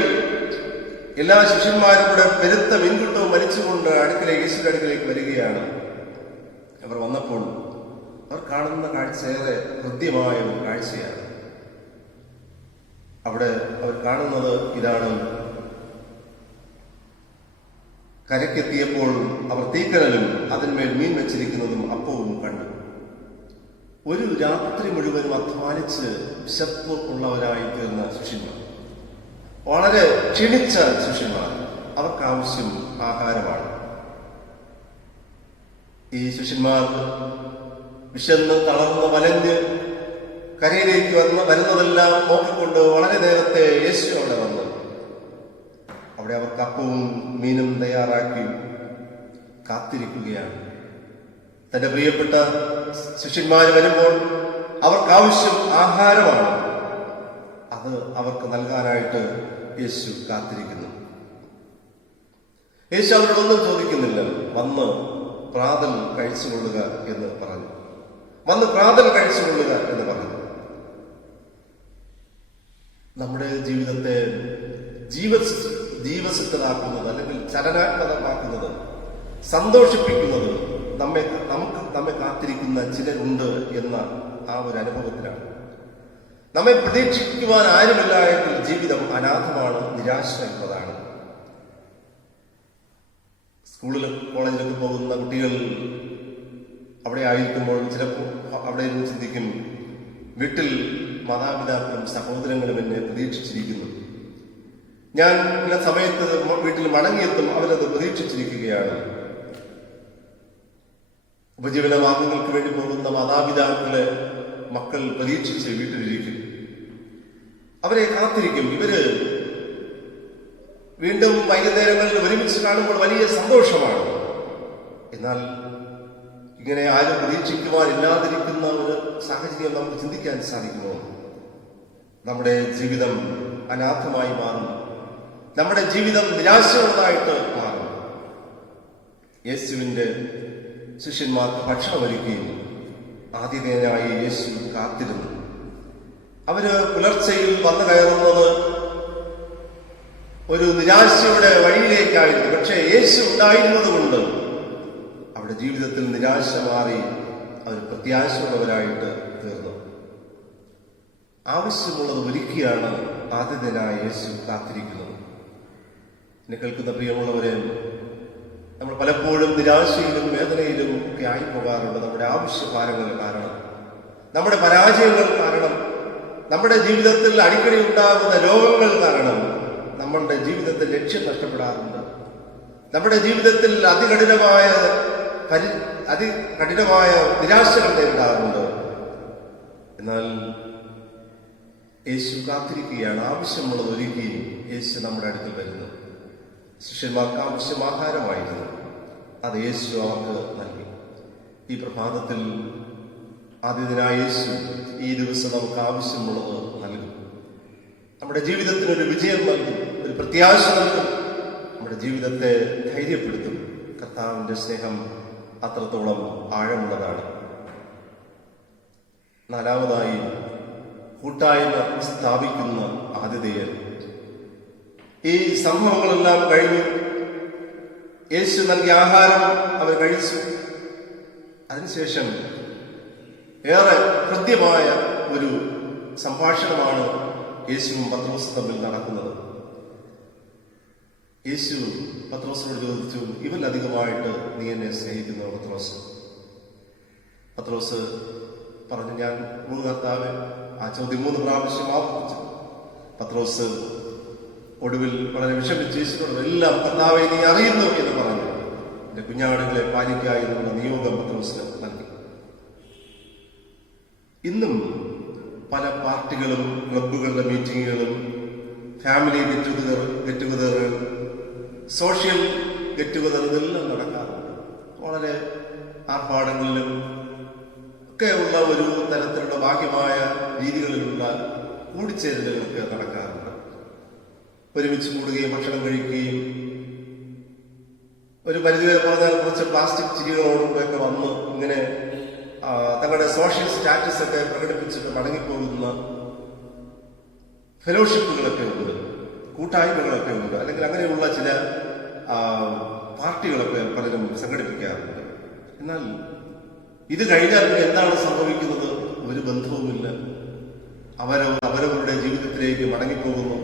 എല്ലാ ശിഷ്യന്മാരും കൂടെ പെരുത്ത മീൻകൂട്ടവും വലിച്ചുകൊണ്ട് യേശുവിന്റെ അടുക്കലേക്ക് വരികയാണ്. അവർ വന്നപ്പോൾ അവർ കാണുന്ന കാഴ്ച ഏറെ ഹൃദ്യമായ ഒരു കാഴ്ചയാണ്. അവിടെ അവർ കാണുന്നത് ഇതാണ്. കരക്കെത്തിയപ്പോൾ അവർ തീക്കനലും അതിന്മേൽ മീൻ വെച്ചിരിക്കുന്നതും അപ്പവും കണ്ടു. ഒരു രാത്രി മുഴുവനും അധ്വാനിച്ച് വിശപ്പ് ഉള്ളവരായി തീർന്ന ശിഷ്യന്മാർ, വളരെ ക്ഷീണിച്ച ശിഷ്യന്മാർ. അവർക്കാവശ്യം ആഹാരമാണ്. ഈ ശിഷ്യന്മാർ വിശന്ന് തളർന്ന് വലഞ്ഞ് കരയിലേക്ക് വരുന്നതെല്ലാം നോക്കിക്കൊണ്ട് വളരെ നേരത്തെ യേശു അവിടെ വന്നു. അവിടെ അവർക്ക് അപ്പവും മീനും തയ്യാറാക്കി കാത്തിരിക്കുകയാണ്. തന്റെ പ്രിയപ്പെട്ട ശിഷ്യന്മാർ വരുമ്പോൾ അവർക്കാവശ്യം ആഹാരമാണ്. അത് അവർക്ക് നൽകാനായിട്ട് യേശു കാത്തിരിക്കുന്നു. യേശു അവരോടൊന്നും ചോദിക്കുന്നില്ല. വന്ന് പ്രാതൽ കഴിച്ചുകൊള്ളുക എന്ന് പറഞ്ഞു. വന്ന് പ്രാതൽ കഴിച്ചുകൊള്ളുക എന്ന് പറഞ്ഞു. നമ്മുടെ ജീവിതത്തെ ജീവസിദ്ധമാക്കുന്നത് അല്ലെങ്കിൽ ചലനാത്മകമാക്കുന്നത്, സന്തോഷിപ്പിക്കുന്നത് നമ്മെ കാത്തിരിക്കുന്ന ചിലരുണ്ട് എന്ന ആ ഒരു അനുഭവത്തിലാണ്. നമ്മെ പ്രതീക്ഷിക്കുവാൻ ആരുമില്ല എങ്കിൽ ജീവിതം അനാഥമാണ്, നിരാശയുള്ളതാണ്. സ്കൂളിലും കോളേജിലൊക്കെ പോകുന്ന കുട്ടികൾ അവിടെ ആയിരിക്കുമ്പോൾ ചിലപ്പോൾ അവിടെ ഇരുന്ന് ചിന്തിക്കും, വീട്ടിൽ മാതാപിതാക്കളും സഹോദരങ്ങളും എന്നെ പ്രതീക്ഷിച്ചിരിക്കുന്നു. ഞാൻ ചില സമയത്ത് വീട്ടിൽ മടങ്ങിയെത്തും, അവരത് പ്രതീക്ഷിച്ചിരിക്കുകയാണ്. ഉപജീവന മാർഗങ്ങൾക്ക് വേണ്ടി പോകുന്ന മാതാപിതാക്കളെ മക്കൾ പ്രതീക്ഷിച്ച് വീട്ടിലിരിക്കും, അവരെ കാത്തിരിക്കും. ഇവര് വീണ്ടും വൈകുന്നേരങ്ങളിൽ ഒരുമിച്ച് കാണുമ്പോൾ വലിയ സന്തോഷമാണ്. എന്നാൽ ഇങ്ങനെ ആരും പ്രതീക്ഷിക്കുവാനില്ലാതിരിക്കുന്ന ഒരു സാഹചര്യം നമുക്ക് ചിന്തിക്കാൻ സാധിക്കുമോ? നമ്മുടെ ജീവിതം അനാഥമായി മാറും, നമ്മുടെ ജീവിതം നിരാശയുള്ളതായിട്ട് മാറും. യേശുവിന്റെ ശിഷ്യന്മാർക്ക് ഭക്ഷണമൊരുക്കുകയും ആതിഥേയനായി യേശു കാത്തിരുന്നു. അവര് പുലർച്ചയിൽ വന്നു കയറുന്നത് ഒരു നിരാശയുടെ വഴിയിലേക്കായിരുന്നു. പക്ഷേ യേശു ഉണ്ടായിരുന്നത് കൊണ്ട് അവരുടെ ജീവിതത്തിൽ നിരാശ മാറി അവർ പ്രത്യാശയുള്ളവരായിട്ട് തീർന്നു. ആവശ്യമുള്ളത് ഒരുക്കിയാണ് ആതിഥേയനായ യേശു കാത്തിരിക്കുന്നത്. എന്നെ കേൾക്കുന്ന പ്രിയമുള്ളവരെ, നമ്മൾ പലപ്പോഴും നിരാശയിലും വേദനയിലും ഒക്കെ ആയിപ്പോകാറുണ്ട്. നമ്മുടെ ആവശ്യഭാരങ്ങൾ കാരണം, നമ്മുടെ പരാജയങ്ങൾ കാരണം, നമ്മുടെ ജീവിതത്തിൽ അടിക്കടി ഉണ്ടാകുന്ന രോഗങ്ങൾ കാരണം നമ്മളുടെ ജീവിതത്തിൽ ലക്ഷ്യം നഷ്ടപ്പെടാറുണ്ട്. നമ്മുടെ ജീവിതത്തിൽ അതികഠിനമായ നിരാശകൾ നേരിടാറുണ്ട്. എന്നാൽ യേശു കാത്തിരിക്കുകയാണ്. ആവശ്യമുള്ളത് ഒരുക്കി യേശു നമ്മുടെ അടുക്കൽ വരുന്നു. ശിഷ്യന്മാർക്ക് ആവശ്യം ആഹാരമായിരുന്നു, അത് യേശു അവർക്ക് നൽകി. ഈ പ്രഭാതത്തിൽ ആദ്യദിനായ യേശു ഈ ദിവസം നമുക്ക് ആവശ്യമുള്ളത് നൽകും. നമ്മുടെ ജീവിതത്തിനൊരു വിജയം നൽകും, ഒരു പ്രത്യാശ നൽകും, നമ്മുടെ ജീവിതത്തെ ധൈര്യപ്പെടുത്തും. കർത്താവിന്റെ സ്നേഹം അത്രത്തോളം ആഴമുള്ളതാണ്. നാലാമതായി, കൂട്ടായ്മ സ്ഥാപിക്കുന്ന ആതിഥേയൻ. ഈ സംഭവങ്ങളെല്ലാം കഴിഞ്ഞു. യേശു നൽകിയ ആഹാരം അവർ കഴിച്ചു. അതിനുശേഷം ഏറെ ഹൃദ്യമായ ഒരു സംഭാഷണമാണ് യേശുവും പത്രോസും തമ്മിൽ നടക്കുന്നത്. യേശു പത്രോസിനോട് ചോദിച്ചു, ഇവരിലധികമായിട്ട് നീ എന്നെ സ്നേഹിക്കുന്നു പത്രോസ്? പത്രോസ് പറഞ്ഞു, ഞാൻ കർത്താവേ. ആ ചോദ്യം 3 പ്രാവശ്യം ആവർത്തിച്ചു. പത്രോസ് ഒടുവിൽ വളരെ വിഷമിച്ച് യേശുവിനോട് എല്ലാം കർത്താവേ നീ അറിയുന്നു എന്ന് പറഞ്ഞു. എന്റെ കുഞ്ഞാടുകളെ പാലിക്കുക എന്നുള്ള നിയോഗം പത്രോസിന് നൽകി. ഇന്നും പല പാർട്ടികളും ക്ലബുകളുടെ മീറ്റിങ്ങുകളും ഫാമിലി ഗെറ്റ് ടുഗദറുകൾ സോഷ്യൽ ഗെറ്റ് ടുഗദർ ഇതെല്ലാം നടക്കാറുണ്ട്. വളരെ ആർഭാടങ്ങളിലും ഒക്കെ ഉള്ള ഒരു തരത്തിലുള്ള ബാഹ്യമായ രീതികളിലുള്ള കൂടിച്ചേരലുകളൊക്കെ നടക്കാറുണ്ട്. ഒരുമിച്ച് കൂടുകയും ഭക്ഷണം കഴിക്കുകയും ഒരു പരിധിവരെ പറഞ്ഞാൽ കുറച്ച് പ്ലാസ്റ്റിക് ചിരികളോടുകൂടെയൊക്കെ വന്ന് ഇങ്ങനെ തങ്ങളുടെ സോഷ്യൽ സ്റ്റാറ്റസ് ഒക്കെ പ്രകടിപ്പിച്ചിട്ട് മടങ്ങിപ്പോകുന്ന ഫെലോഷിപ്പുകളൊക്കെ ഉണ്ട്, കൂട്ടായ്മകളൊക്കെ ഉണ്ട്. അല്ലെങ്കിൽ അങ്ങനെയുള്ള ചില പാർട്ടികളൊക്കെ പലരും സംഘടിപ്പിക്കാറുണ്ട്. എന്നാൽ ഇത് കഴിഞ്ഞാൽ എന്താണ് സംഭവിക്കുന്നത്? ഒരു ബന്ധവുമില്ല. അവരവരുടെ ജീവിതത്തിലേക്ക് മടങ്ങിപ്പോകുന്നു.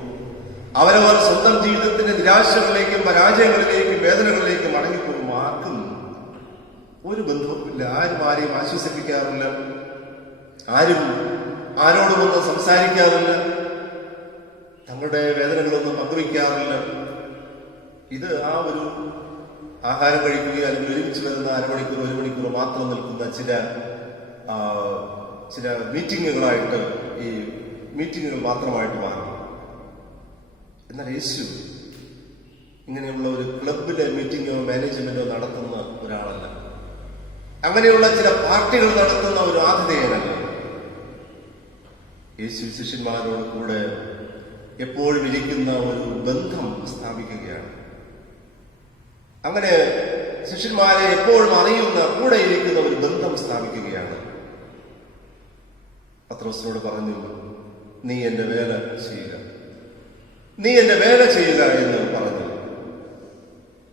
അവരവർ സ്വന്തം ജീവിതത്തിന്റെ നിരാശകളിലേക്കും പരാജയങ്ങളിലേക്കും വേദനകളിലേക്കും മടങ്ങിപ്പോകും. ആർക്കും ഒരു ബന്ധവുമില്ല. ആരും ആരെയും ആശ്വസിപ്പിക്കാറില്ല, ആരും ആരോടുമൊന്നും സംസാരിക്കാറില്ല, തങ്ങളുടെ വേദനകളൊന്നും പങ്കുവയ്ക്കാറില്ല. ഇത് ആ ഒരു ആഹാരം കഴിക്കുകയോ അല്ലെങ്കിൽ ഒരുമിച്ച് വരുന്ന അരമണിക്കൂർ 1 മണിക്കൂർ മാത്രം നിൽക്കുന്ന ചില മീറ്റിങ്ങുകളായിട്ട് ഈ മീറ്റിങ്ങുകൾ മാത്രമായിട്ട് മാറും. എന്നാൽ യേശു ഇങ്ങനെയുള്ള ഒരു ക്ലബിലെ മീറ്റിങ്ങോ മാനേജ്മെന്റോ നടത്തുന്ന ഒരാളല്ല. അങ്ങനെയുള്ള ചില പാർട്ടികൾ നടത്തുന്ന ഒരു ആതിഥേയനല്ല. യേശു ശിഷ്യന്മാരോട് കൂടെ എപ്പോഴും ഇരിക്കുന്ന ഒരു ബന്ധം സ്ഥാപിക്കുകയാണ്. അങ്ങനെ ശിഷ്യന്മാരെ എപ്പോഴും അറിയുന്ന കൂടെ ഇരിക്കുന്ന ഒരു ബന്ധം സ്ഥാപിക്കുകയാണ്. പത്രോസിനോട് പറഞ്ഞു, നീ എന്റെ വേല ചെയ്യുക, നീ എന്റെ വേല ചെയ്യുക എന്ന് പറഞ്ഞു.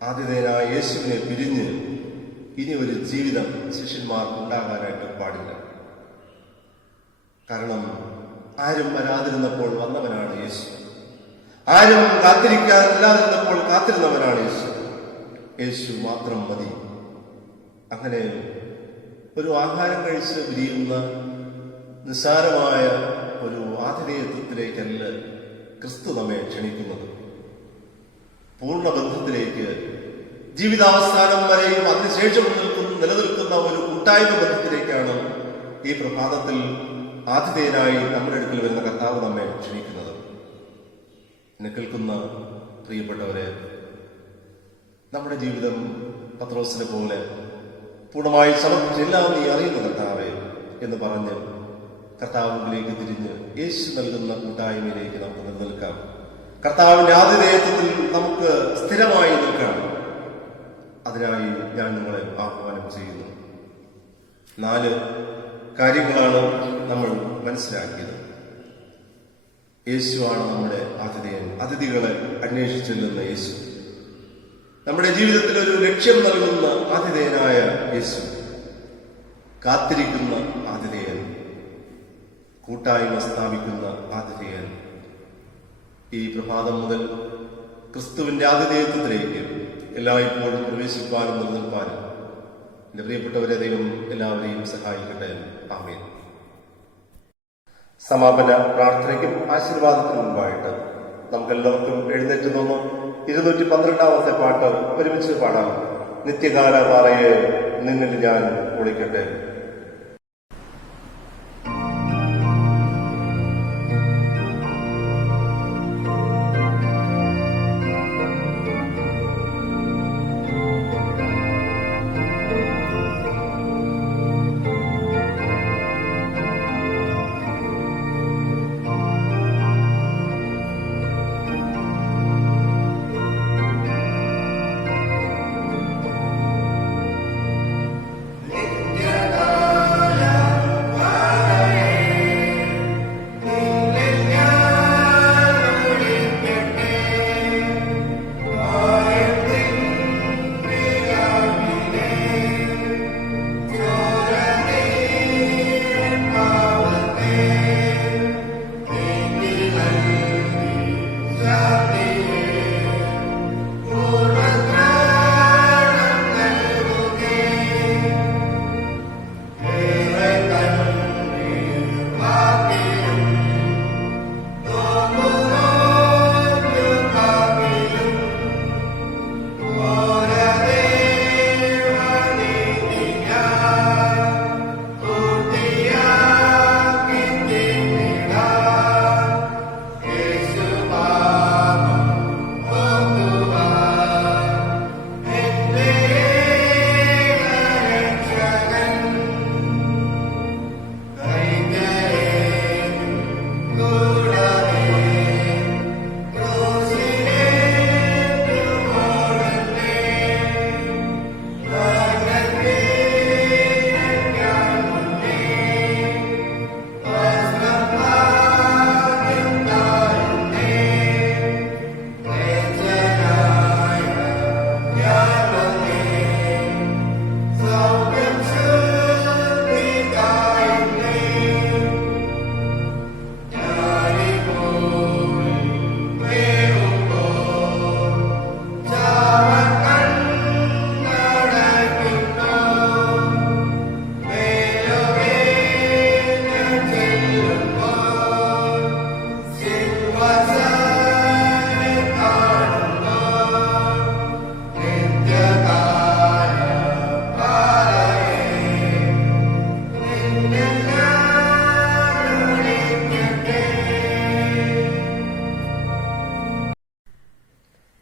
ആതിഥേയനായ യേശുവിനെ പിരിഞ്ഞ് ഇനി ഒരു ജീവിതം ശിഷ്യന്മാർക്ക് ഉണ്ടാകാനായിട്ട് പാടില്ല. കാരണം ആരും വരാതിരുന്നപ്പോൾ വന്നവനാണ് യേശു, ആരും കാത്തിരിക്കാനില്ലാതിരുന്നപ്പോൾ കാത്തിരുന്നവനാണ് യേശു. യേശു മാത്രം മതി. അങ്ങനെ ഒരു ആഹാരം കഴിച്ച് പിരിയുന്ന നിസ്സാരമായ ഒരു ആതിഥേയത്വത്തിലേക്കല്ല ക്രിസ്തു നമ്മെ ക്ഷണിക്കുന്നത്. പൂർണ്ണ ബന്ധത്തിലേക്ക്, ജീവിതാവസാനം വരെയും അതിനുശേഷം നിലനിൽക്കുന്ന ഒരു കൂട്ടായ്മ ബന്ധത്തിലേക്കാണ് ഈ പ്രഭാതത്തിൽ ആതിഥേയനായി നമ്മുടെ അടുക്കൽ വരുന്ന കർത്താവ് നമ്മെ ക്ഷണിക്കുന്നത്. എന്നെ കേൾക്കുന്ന പ്രിയപ്പെട്ടവരെ, നമ്മുടെ ജീവിതം പത്രോസിനെ പോലെ പൂർണ്ണമായി സമർപ്പിച്ച് എല്ലാം നീ അറിയുന്ന കർത്താവേ എന്ന് പറഞ്ഞ് കർത്താവിലേക്ക് തിരിഞ്ഞ് യേശു നൽകുന്ന കൂട്ടായ്മയിലേക്ക് നമുക്ക് നിലനിൽക്കാം. കർത്താവിന്റെ ആതിഥേയത്വത്തിൽ നമുക്ക് സ്ഥിരമായി നിൽക്കാം. അതിനായി ഞാൻ നിങ്ങളെ ആഹ്വാനം ചെയ്യുന്നു. 4 കാര്യങ്ങളാണ് നമ്മൾ മനസ്സിലാക്കിയത്. യേശുവാണ് നമ്മുടെ ആതിഥേയൻ. അതിഥികളെ അന്വേഷിച്ചെല്ലുന്ന യേശു, നമ്മുടെ ജീവിതത്തിൽ ഒരു ലക്ഷ്യം നൽകുന്ന ആതിഥേയനായ യേശു, കാത്തിരിക്കുന്ന ആതിഥേയൻ, കൂട്ടായ്മ സ്ഥാപിക്കുന്ന ആതിഥേയൻ. ഈ പ്രഭാതം മുതൽ ക്രിസ്തുവിന്റെ ആതിഥേയത്വത്തിലേക്ക് എല്ലായ്പ്പോഴും പ്രവേശിപ്പാനും നിലനിൽപ്പാനും എന്റെ പ്രിയപ്പെട്ടവരെ ദൈവം എല്ലാവരെയും സഹായിക്കട്ടെ. ആമേൻ. സമാപന പ്രാർത്ഥനയ്ക്കും ആശീർവാദത്തിനും മുമ്പായിട്ട് നമുക്കെല്ലാവർക്കും എഴുന്നേറ്റ് നിന്ന് 212 പാട്ട് ഒരുമിച്ച് പാടാം. നിത്യകാല പാറയെ നിന്നിൽ ഞാൻ ഒളിക്കട്ടെ.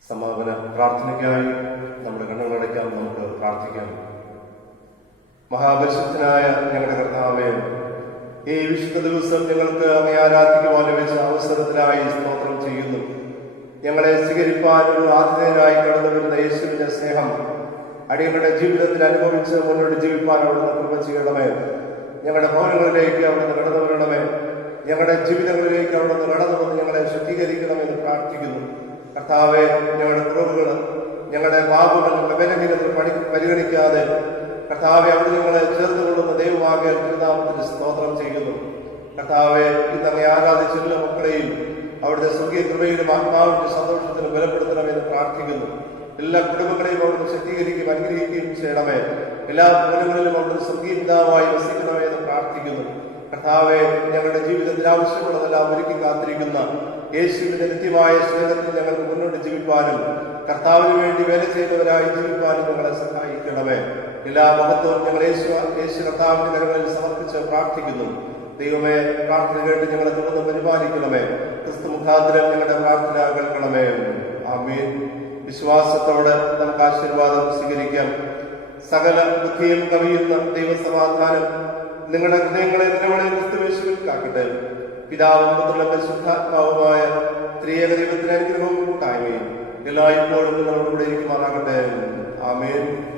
സമാപന പ്രാർത്ഥനയ്ക്കായി നമ്മുടെ കണ്ണുകളടയ്ക്കാം. നമുക്ക് പ്രാർത്ഥിക്കാം. മഹാപരിശുദ്ധനായ ഞങ്ങളുടെ കർത്താവേ, ഈ വിശുദ്ധ ദിവസം ഞങ്ങൾക്ക് അങ്ങേ ആരാധിക്കുവാൻ ലഭിച്ച അവസരത്തിനായി സ്തോത്രം ചെയ്യുന്നു. ഞങ്ങളെ സ്വീകരിപ്പാൻ ഒരു ആതിഥേയനായി കടന്നു വരുന്ന യേശുവിന്റെ സ്നേഹം അടിയങ്ങളുടെ ജീവിതത്തിൽ അനുഭവിച്ച് മുന്നോട്ട് ജീവിപ്പാൻ അവിടുന്ന് കൃപ ചെയ്യണമേ. ഞങ്ങളുടെ ഭവനങ്ങളിലേക്ക് അവിടുന്ന് കടന്നു വരണമേ. ഞങ്ങളുടെ ജീവിതങ്ങളിലേക്ക് അവിടുന്ന് കടന്നു വന്ന് ഞങ്ങളെ ശുദ്ധീകരിക്കണമെന്ന് പ്രാർത്ഥിക്കുന്നു. കർത്താവെ, ഞങ്ങളുടെ കുറവുകൾ, ഞങ്ങളുടെ പാപങ്ങൾ, ഞങ്ങളുടെ ബലഹീനതകൾ പരിഗണിക്കാതെ കർത്താവെ അവിടെ ഞങ്ങളെ ചേർന്ന് കൊള്ളുന്ന ദൈവമാകെ തിരുനാമത്തിന് സ്തോത്രം ചെയ്യുന്നു. കർത്താവെ, ഇന്ന് അങ്ങേ ആരാധിച്ചുള്ള മക്കളെയും അവിടുത്തെ സ്വർഗീയ കൃപയിലും ആത്മാവിന്റെ സന്തോഷത്തിലും ബലപ്പെടുത്തണമെന്ന് പ്രാർത്ഥിക്കുന്നു. എല്ലാ കുടുംബങ്ങളെയും അവിടുന്ന് ശക്തീകരിക്കുകയും അനുഗ്രഹിക്കുകയും ചെയ്യണമേ. എല്ലാ ഭവനങ്ങളിലും അവിടുന്ന് സ്വർഗീയ പിതാവായി വസിക്കണമേ എന്ന് പ്രാർത്ഥിക്കുന്നു. കർത്താവെ, ഞങ്ങളുടെ ജീവിതത്തിൽ ആവശ്യമുള്ളതെല്ലാം ഒരുക്കി കാത്തിരിക്കുന്ന യേശുവിന്റെ നിത്യമായ സ്നേഹത്തിൽ ഞങ്ങൾക്ക് മുന്നോട്ട് ജീവിപ്പാനും കർത്താവിന് വേണ്ടി വേല ചെയ്യുന്നവരായി ജീവിപ്പാനും ഞങ്ങളെ സഹായിക്കണമേ. എല്ലാ മഹത്വവും ഞങ്ങൾ യേശു കർത്താവിന്റെ കരങ്ങളിൽ സമർപ്പിച്ച് പ്രാർത്ഥിക്കുന്നു. ദൈവമേ, പ്രാർത്ഥന കേട്ട് ഞങ്ങളെ തുടർന്ന് പരിപാലിക്കണമേ. ക്രിസ്തു മുഖാന്തരം ഞങ്ങളുടെ പ്രാർത്ഥന കേൾക്കണമേ. ആമേൻ. വിശ്വാസത്തോടെ നമുക്ക് ആശീർവാദം സ്വീകരിക്കാം. സകല ബുദ്ധിയും കവിയുന്ന ദൈവസമാധാനം നിങ്ങളുടെ ഹൃദയങ്ങളെ നിലവിളെ ക്രിസ്തുവേശുവിൽ കാക്കട്ടെ. പിതാവും പുത്രനും പരിശുദ്ധാത്മാവുമായ ത്രിയേക ദൈവത്തിന്റെ അനുഗ്രഹവും കൂട്ടായ്മയും എല്ലായ്പ്പോഴും നിങ്ങളുടെ കൂടെ ഇരിക്കുമാറാകട്ടെ. ആമേൻ.